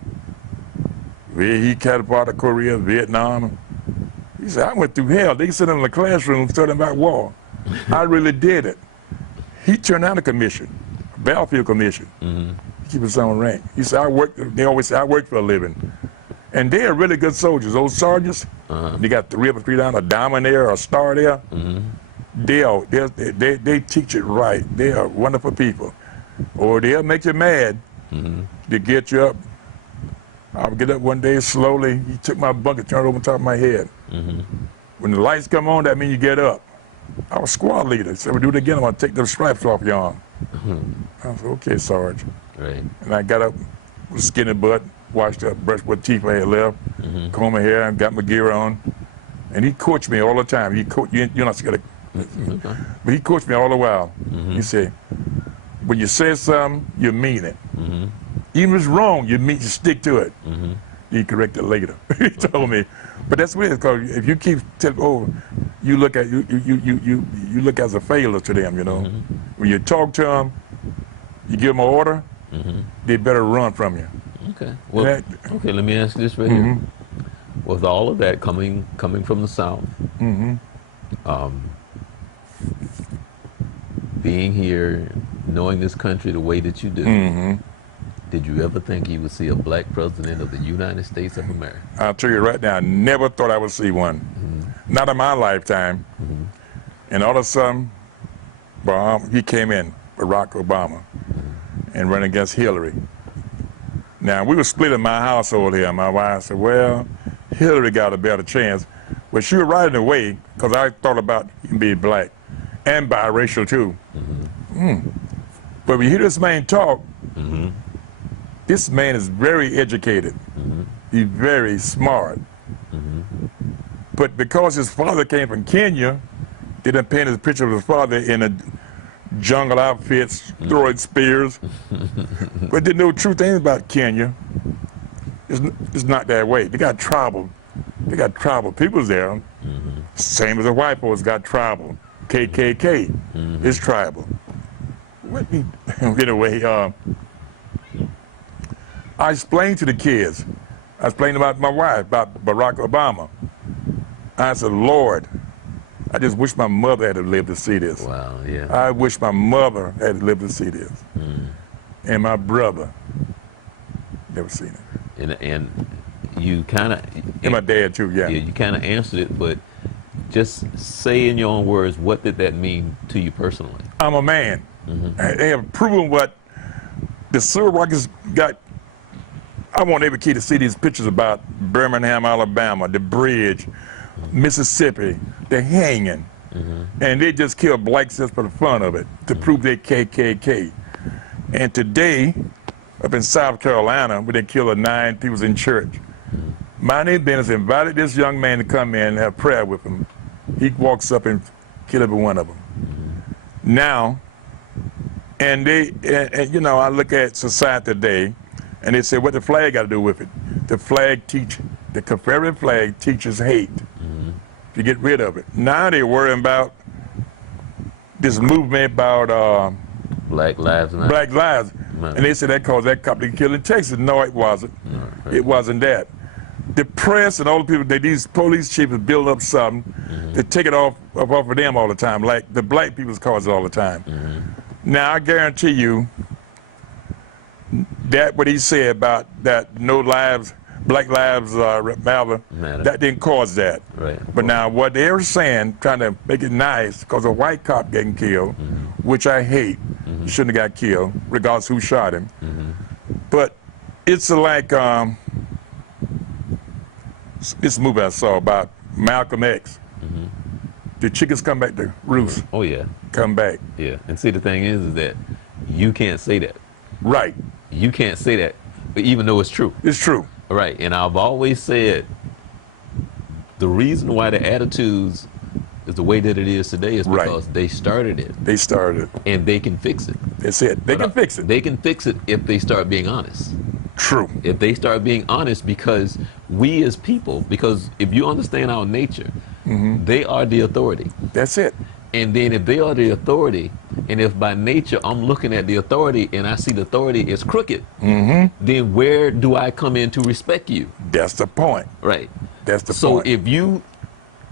He catapulted Korea, Vietnam. He said, I went through hell. They sit in the classroom studying about war. I really did it. He turned down a commission, a battlefield commission. He keep his own rank. He said, they always say, I work for a living. And they are really good soldiers. Those sergeants, they got 3 up and 3 down, a diamond there, a star there. They teach it right. They are wonderful people. Or they'll make you mad to get you up I would get up one day slowly. He took my bucket, turned it over on top of my head. When the lights come on, that means you get up. I was squad leader. He said, "We'll do it again. I'm gonna take those stripes off your arm." I said, "Okay, Sarge." Right. And I got up with a skinny butt, washed up, brushed what teeth I had left, combed my hair, and got my gear on. And he coached me all the time. You're not scared of, but he coached me all the while. He said, "When you say something, you mean it. Even if it's wrong, you stick to it. You correct it later." He told me. But that's weird, because if you keep telling, you look at you look as a failure to them, you know. When you talk to them, you give them an order, they better run from you. Okay. Well, okay. Let me ask you this right here. With all of that coming from the South, being here, knowing this country the way that you do, did you ever think you would see a black president of the United States of America? I'll tell you right now, I never thought I would see one. Not in my lifetime. And all of a sudden, he came in, Barack Obama, and ran against Hillary. Now, we were split in my household here. My wife said, "Well, Hillary got a better chance." Well, she was right in the way, because I thought about him being black and biracial too. But when you hear this man talk, this man is very educated. He's very smart. But because his father came from Kenya, they done painted a picture of his father in a jungle outfits, throwing spears. But they know true things about Kenya. It's not that way. They got tribal peoples there. Same as the white folks got tribal. KKK is tribal. Let me get away. I explained to the kids. I explained about my wife, about Barack Obama. I said, "Lord, I just wish my mother had lived to see this." Wow, yeah. I wish my mother had lived to see this. And my brother never seen it. And you kind of... And my dad too, yeah. You kind of answered it, but just say in your own words, what did that mean to you personally? I'm a man. They have proven what the civil rights got. I want every kid to see these pictures about Birmingham, Alabama, the bridge, Mississippi, the hanging. And they just kill blacks just for the fun of it, to prove they KKK. And today, up in South Carolina, where they killed 9 people in church, my name Dennis invited this young man to come in and have prayer with him. He walks up and kill every one of them. Now, and you know, I look at society today, and they say, what the flag got to do with it? The Confederate flag teaches hate. If you get rid of it. Now they're worrying about this movement about Black Lives Matter. Black Lives. And they said that caused that cop to get killed in Texas. No, it wasn't. It wasn't that. The press and all the people, these police chiefs build up something to take it off of them all the time, like the black people's cause it all the time. Now I guarantee you that what he said about that Black Lives Matter, that didn't cause that. But now what they were saying, trying to make it nice, because a white cop getting killed, which I hate, shouldn't have got killed, regardless who shot him. But it's like this movie I saw about Malcolm X. The chickens come back to roost. Oh yeah. Come back. Yeah. And see, the thing is that you can't say that. Right. You can't say that, but even though it's true. It's true. Right. And I've always said the reason why the attitudes is the way that it is today is because they started it. They started it. And they can fix it. That's it. They can fix it. They can fix it if they start being honest. True. If they start being honest, because we as people, because if you understand our nature, they are the authority. That's it. And then if they are the authority, and if by nature I'm looking at the authority and I see the authority is crooked, then where do I come in to respect you? That's the point. Right. That's the point. So point. if you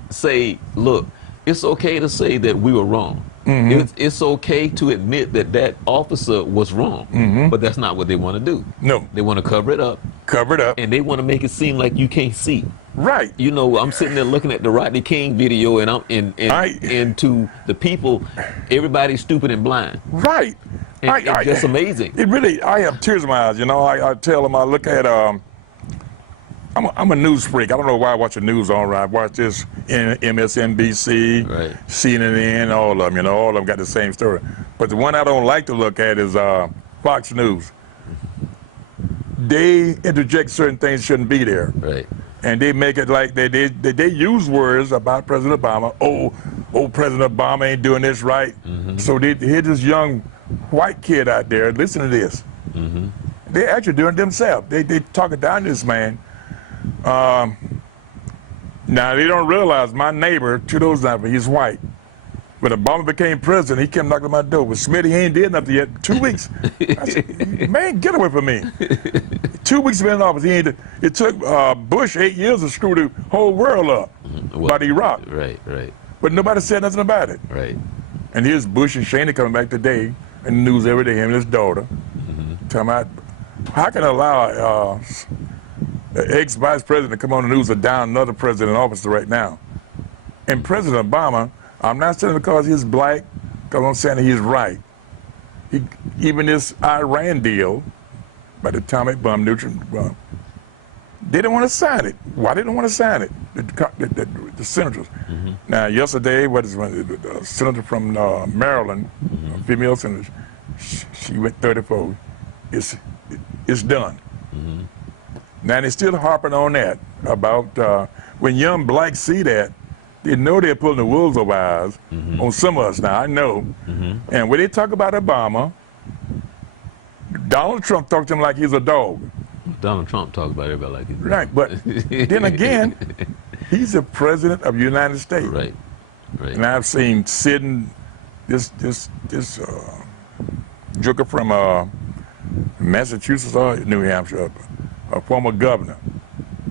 say, look, it's okay to say that we were wrong. It's okay to admit that that officer was wrong, but that's not what they want to do. No. They want to cover it up. Cover it up. And they want to make it seem like you can't see. Right. You know, I'm sitting there looking at the Rodney King video, and I'm and to the people, everybody's stupid and blind. Right. And it's just amazing. It really, I have tears in my eyes. You know, I tell them, I look at I'm a news freak. I don't know why I watch the news all right. I watch this in MSNBC, Right. CNN, all of them. You know, all of them got the same story. But the one I don't like to look at is Fox News. They interject certain things shouldn't be there. Right. And they make it like they use words about President Obama. Oh, President Obama ain't doing this right. So they hear this young white kid out there. Listen to this. They're actually doing it themselves. They talking down to this man. Now they don't realize my neighbor, to those numbers, he's white. When Obama became president, he came knocking on my door. But Smitty, he ain't did nothing yet. 2 weeks. I said, man, get away from me. 2 weeks been in office. He ain't. It took Bush 8 years to screw the whole world up about Iraq. Right, right. But nobody said nothing about it. Right. And here's Bush and Cheney coming back today in the news every day, him and his daughter. Talking about, how can I allow the ex-vice president to come on the news and down another president in office right now? And President Obama, I'm not saying because he's black, because I'm saying he's right. Even this Iran deal, by the atomic bomb, neutron bomb, they didn't want to sign it. Why they didn't want to sign it? The senators. Now, yesterday, the senator from Maryland, a female senator, she went 34. It's done. Now, they're still harping on that about when young blacks see that, they know they're pulling the wolves over our eyes on some of us now, I know. And when they talk about Obama, Donald Trump talked to him like he's a dog. Donald Trump talked about everybody like he's a dog. Right, but then again, he's the president of the United States. Right, right. And I've seen sitting this joker from Massachusetts or New Hampshire, a former governor.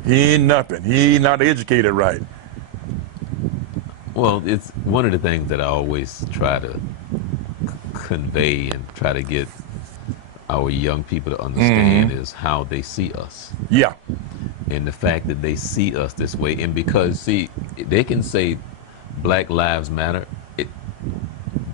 He ain't nothing. He ain't not educated right. Well, it's one of the things that I always try to convey and try to get our young people to understand is how they see us. Yeah. And the fact that they see us this way. And because, see, they can say Black Lives Matter.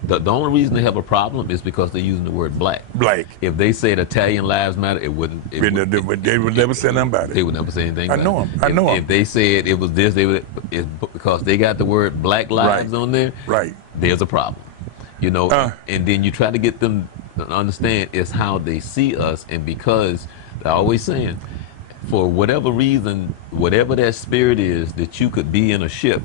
The only reason they have a problem is because they're using the word black. Black. If they said Italian Lives Matter, it wouldn't. They would never say nothing about it. They would never say anything. I know about them. it. I know them. If they said it was this, they would. It's because they got the word Black Lives on there. Right. There's a problem. You know. And then you try to get them to understand it's how they see us, and because they're always saying, for whatever reason, whatever that spirit is, that you could be in a ship.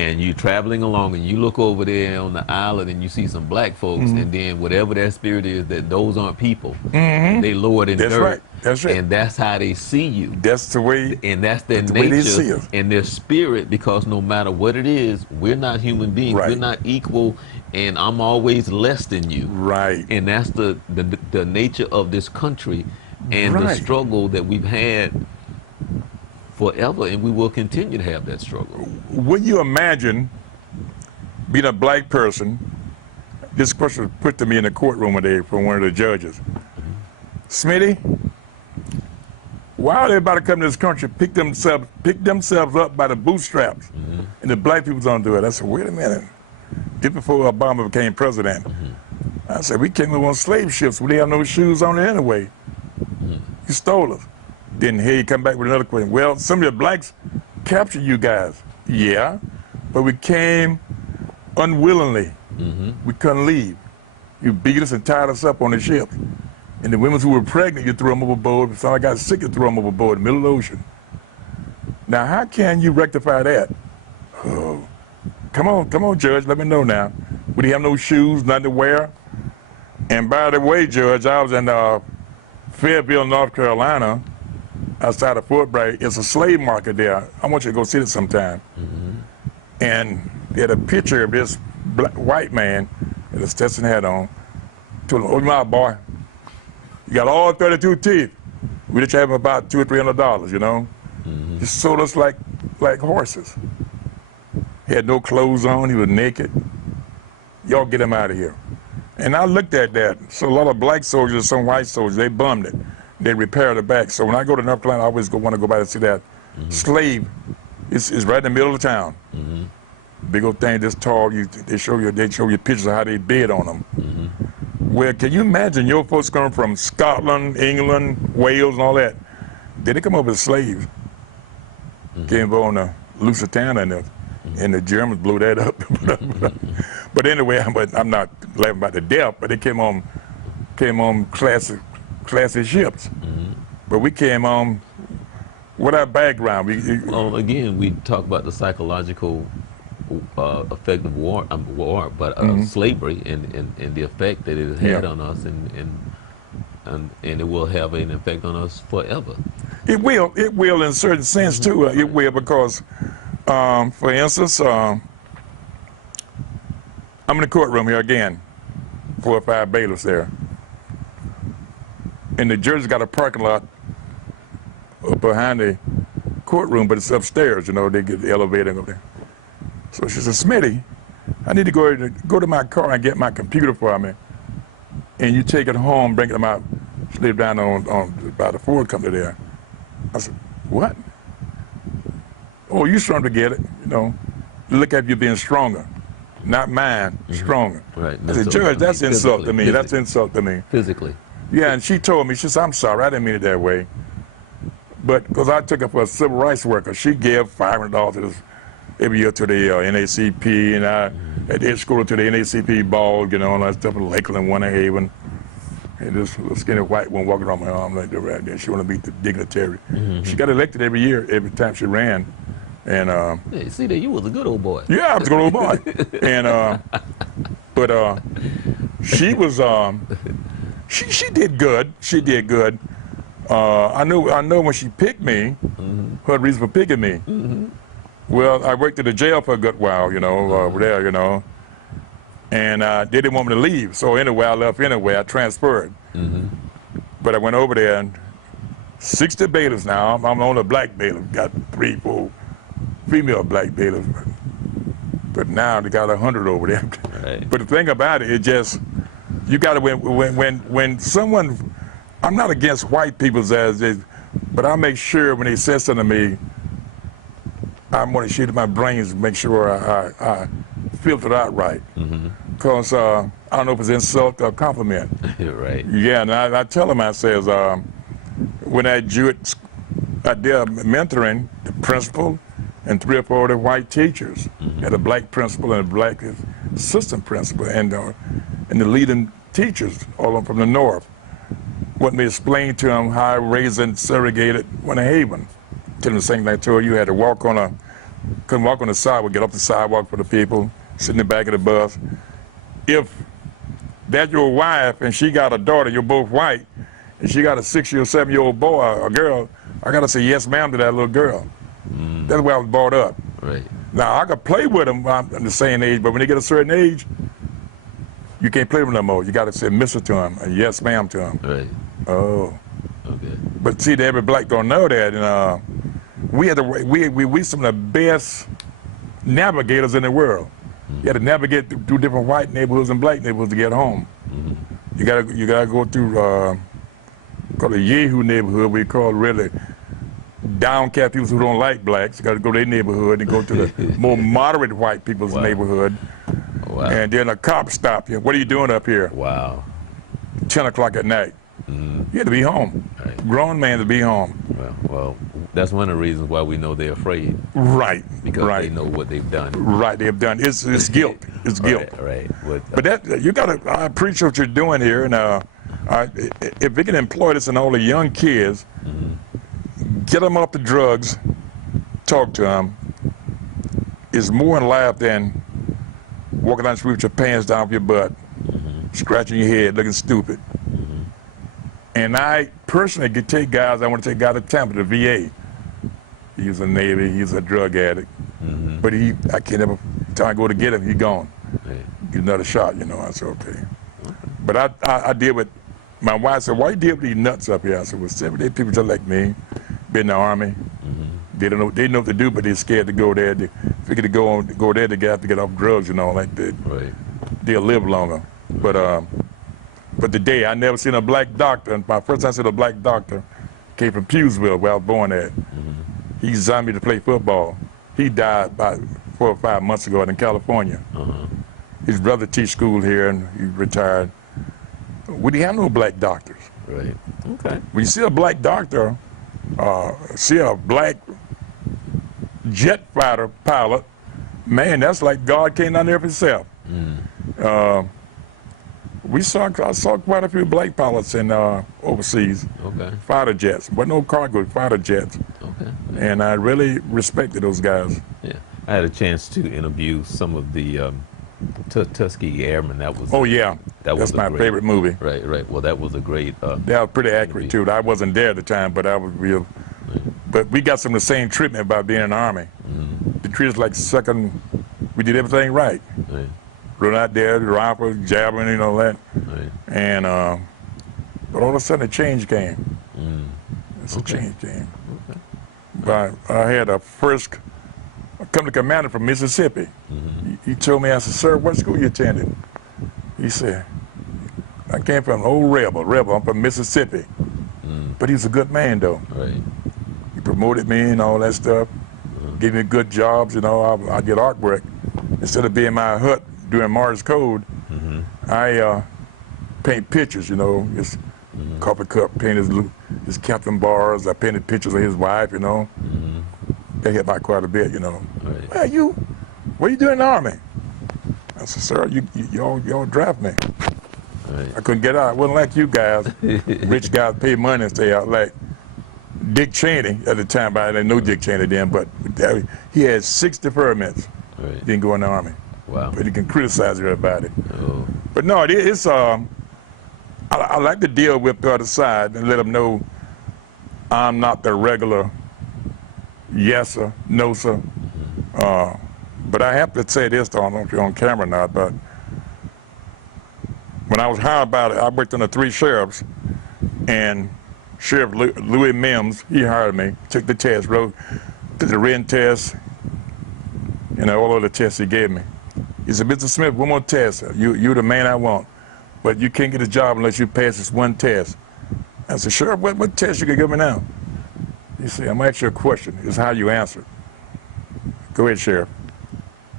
And you're traveling along and you look over there on the island and you see some black folks, and then whatever that spirit is, that those aren't people. They lowered in dirt. Right. That's right. And that's how they see you. That's the way. And that's their the way they see nature us. and their spirit, because no matter what it is, we're not human beings. Right. We're not equal, and I'm always less than you. Right. And that's the nature of this country and the struggle that we've had forever, and we will continue to have that struggle. Would you imagine being a black person? This question was put to me in the courtroom today from one of the judges. Smitty, why are everybody coming to this country pick themselves up by the bootstraps, and the black people don't do it? I said, wait a minute. Just before Obama became president, I said, we came on slave ships. We didn't have no shoes on it anyway. You stole us. Then here you come back with another question. Well, some of the blacks captured you guys. Yeah, but we came unwillingly. We couldn't leave. You beat us and tied us up on the ship. And the women who were pregnant, you threw them overboard. If somebody got sick, you threw them overboard in the middle of the ocean. Now, how can you rectify that? Oh, come on, Judge, let me know now. We didn't have no shoes, nothing to wear. And by the way, Judge, I was in Fayetteville, North Carolina, outside of Fort Bragg. It's a slave market there. I want you to go see it sometime. And they had a picture of this white man with a Stetson hat on. Told him, oh, my boy, you got all 32 teeth. We just have about $200 or $300, you know? He sold us like horses. He had no clothes on, he was naked. Y'all get him out of here. And I looked at that. So a lot of black soldiers, some white soldiers, they bummed it. They repaired it back. So when I go to North Carolina, I always want to go by to see that slave. It's right in the middle of the town. Big old thing, this tall. They show you pictures of how they bid on them. Well, can you imagine your folks coming from Scotland, England, Wales, and all that? They didn't come over as slaves. Came over on the Lusitania, and the Germans blew that up. But anyway, I'm not laughing about the death, but they came on classic ships. But we came on with our background. Well, again, we talk about the psychological effect of war, but slavery and the effect that it had on us, and it will have an effect on us forever. It will in a certain sense too. It will because, for instance, I'm in the courtroom here again, 4 or 5 bailiffs there, and the judge got a parking lot behind the courtroom, but it's upstairs. You know, they get the elevator and go there. So she said, Smitty, I need to go to my car and get my computer for me, and you take it home, bring it to my. She lived down on by the Ford company there. I said, what? Oh, you strong to get it, you know. Look at you being stronger. Not mine, stronger. Right. I said, Judge, that's insult to me. That's insult to me. Physically. Yeah, and she told me, she said, I'm sorry, I didn't mean it that way. But because I took her for a civil rights worker, she gave $500 to this every year to the NACP, and I had to escort her to the NACP ball, you know, and I stuff in Lakeland, Winter Haven. And this little skinny white one walking around my arm like that right there. She want to be the dignitary. She got elected every year, every time she ran. And yeah, see that you was a good old boy. yeah, I was a good old boy. And but she was she did good. She did good. I know when she picked me, her reason for picking me. Well, I worked at the jail for a good while, you know, over there, you know. And they didn't want me to leave. So anyway, I left anyway. I transferred. But I went over there, and 60 bailiffs now. I'm on a black bailiff. Got 3, 4 female black bailiffs. But now they got 100 over there. Right. But the thing about it, it just, you got to, when someone, I'm not against white people, but I make sure when they say something to me, I'm going to shoot my brains to make sure I filter it out right. Because I don't know if it's insult or compliment. Right. Yeah, and I tell them, I says, when I did mentoring the principal and 3 or 4 other white teachers, had a black principal and a black assistant principal, and the leading teachers, all of them from the north, want me to explain to them how I raised and segregated Winter Haven. Tell them the same thing I told you, had to walk couldn't walk on the sidewalk, get off the sidewalk for the people, sit in the back of the bus. If that's your wife and she got a daughter, you're both white, and she got a 6-year or 7-year-old boy or girl, I gotta say yes ma'am to that little girl. That's why I was brought up. Right. Now I could play with them I'm the same age, but when they get a certain age, you can't play with them no more. You gotta say mister to them and yes ma'am to them. Right. Oh. Okay. But see, every black don't know that, and we some of the best navigators in the world. You had to navigate through different white neighborhoods and black neighborhoods to get home. You gotta go through called the Yahoo neighborhood. We call really downcast people who don't like blacks. You gotta go to their neighborhood and go to the more moderate white people's neighborhood. Wow. And then a cop stop you. What are you doing up here? Wow. 10 o'clock at night. You had to be home. Right. Grown man to be home. Well, that's one of the reasons why we know they're afraid. Right. Because right. they know what they've done. Right, they've done. It's guilt. It's guilt. Right. But that you gotta. I appreciate what you're doing here, and if we can employ this in all the young kids, get them off the drugs, talk to them. It's more in life than walking down the street with your pants down off your butt, scratching your head, looking stupid. And I personally could take guys. I want to take guys to Tampa, the VA. He's a Navy. He's a drug addict. But I can't ever. Time I go to get him, he's gone. Right. Get another shot, you know. I said, okay. But I deal with, my wife said, why you deal with these nuts up here? I said, well, 7 people just like me, been in the Army. They don't know, they know what to do, but they're scared to go there. They figure to go there, they have to get off drugs, you know, like that. Right. They'll live longer. But today, I never seen a black doctor. And my first time I seen a black doctor came from Pewsville, where I was born at. He designed me to play football. He died about 4 or 5 months ago in California. His brother teach school here, and he retired. We didn't have no black doctors. Right. Okay. When you see a black doctor, see a black jet fighter pilot, man, that's like God came down there himself. I saw quite a few black pilots in overseas, fighter jets, but no cargo, fighter jets. And I really respected those guys. Yeah, I had a chance to interview some of the Tuskegee Airmen. That was that's my favorite movie. Right. Well, that was a great. That was pretty accurate too. I wasn't there at the time, but I was real. But we got some of the same treatment by being in the Army. They treated us like second. We did everything right. Run out there, the rifle, javelin, and all that. And but all of a sudden, a change came. It's a change came. But I had a first company commander from Mississippi. He told me, I said, "Sir, what school you attended?" He said, "I came from an old rebel. I'm from Mississippi." But he was a good man, though. He promoted me and all that stuff. Gave me good jobs, you know. I did artwork. Instead of being in my hut doing Morse code, I paint pictures, you know. Just coffee cup, painted his captain bars. I painted pictures of his wife, you know. They helped out quite a bit, you know. Well, what are you doing in the Army? I said, "Sir, y'all draft me." I couldn't get out. I wasn't like you guys. Rich guys pay money and stay out. Like Dick Cheney at the time, but I didn't know Dick Cheney then, but he had 6 deferments. He didn't go in the Army. Wow. But he can criticize everybody. But no, it's I like to deal with the other side and let them know I'm not the regular yes sir, no sir. But I have to say this, though, I don't know if you're on camera or not, but when I was hired by I worked under 3 sheriffs, and Sheriff Louis Mims, he hired me, took the test, did the written test, and all of the tests he gave me. He said, "Mr. Smith, one more test. You're the man I want, but you can't get a job unless you pass this one test." I said, "Sheriff, what test you can give me now?" He said, "I'm going to ask you a question. It's how you answer it." "Go ahead, Sheriff."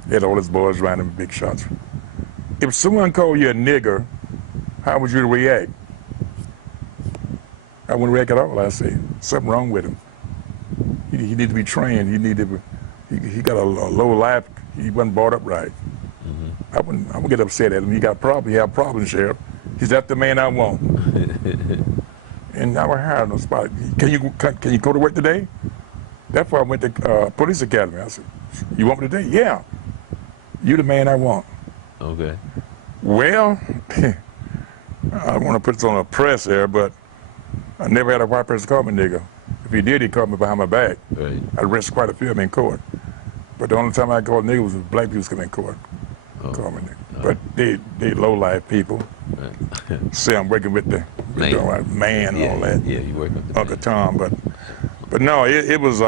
He had all his boys around him, big shots. "If someone called you a nigger, how would you react?" I wouldn't react at all. I say, "Something wrong with him. He need to be trained. He got a low life. He wasn't brought up right." I wouldn't get upset at him. He have problems, Sheriff. He's that the man I want. And I was hired on the spot. Can you go to work today?" That's why I went to police academy. I said, "You want me today?" "Yeah." "You the man I want." Okay. Well, I don't want to put this on a press there, but I never had a white person call me nigger. If he did, he called me behind my back. I arrested quite a few of them in court. But the only time I called nigger was when black people come in court. Call me nigger. But they low-life people. Say I'm working with the man and all that. Yeah, you work with the Uncle Tom, but no, it was.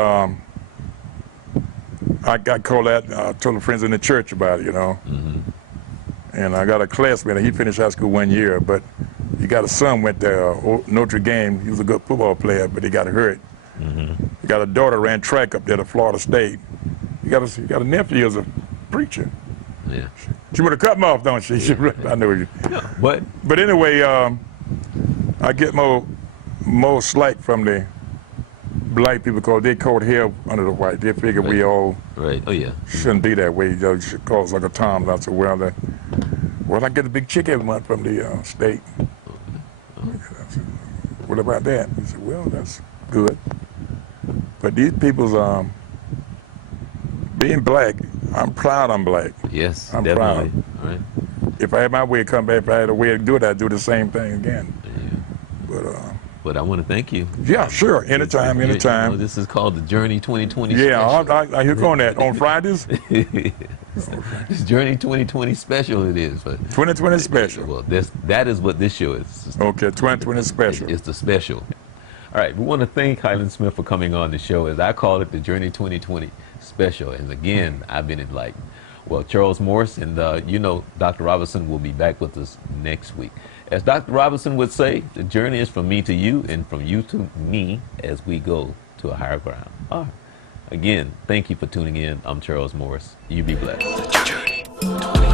I got called out. Told the friends in the church about it, you know. And I got a classmate. He finished high school 1 year, but he got a son went to Notre Dame. He was a good football player, but he got hurt. He got a daughter ran track up there to Florida State. He got a nephew as a preacher. Yeah. She would have cut him off, don't she? I know you. But anyway, I get more slack from the black people because they caught hell under the white. They figure we all shouldn't be that way. You should call us like a Tom. I said, well, I get a big check every month from the state. I said, what about that? He said, well, that's good. But these people's being black, I'm proud I'm black. Yes, I'm definitely. proud. Right. If I had my way to come back, if I had a way to do it, I'd do the same thing again. But I want to thank you. Yeah, sure. Anytime. You know, this is called the Journey 2020 Yeah, special. I hear on that. On Fridays? This Journey 2020 special it is. But 2020 special. Well, that is what this show is. Okay, 2020 special. It's the special. All right, we want to thank Highland Smith for coming on the show. As I call it, the Journey 2020 special. And again, I've been enlightened. Well, Charles Morris and, Dr. Robinson will be back with us next week. As Dr. Robinson would say, the journey is from me to you and from you to me as we go to a higher ground. All right. Again, thank you for tuning in. I'm Charles Morris. You be blessed. The Journey 2020.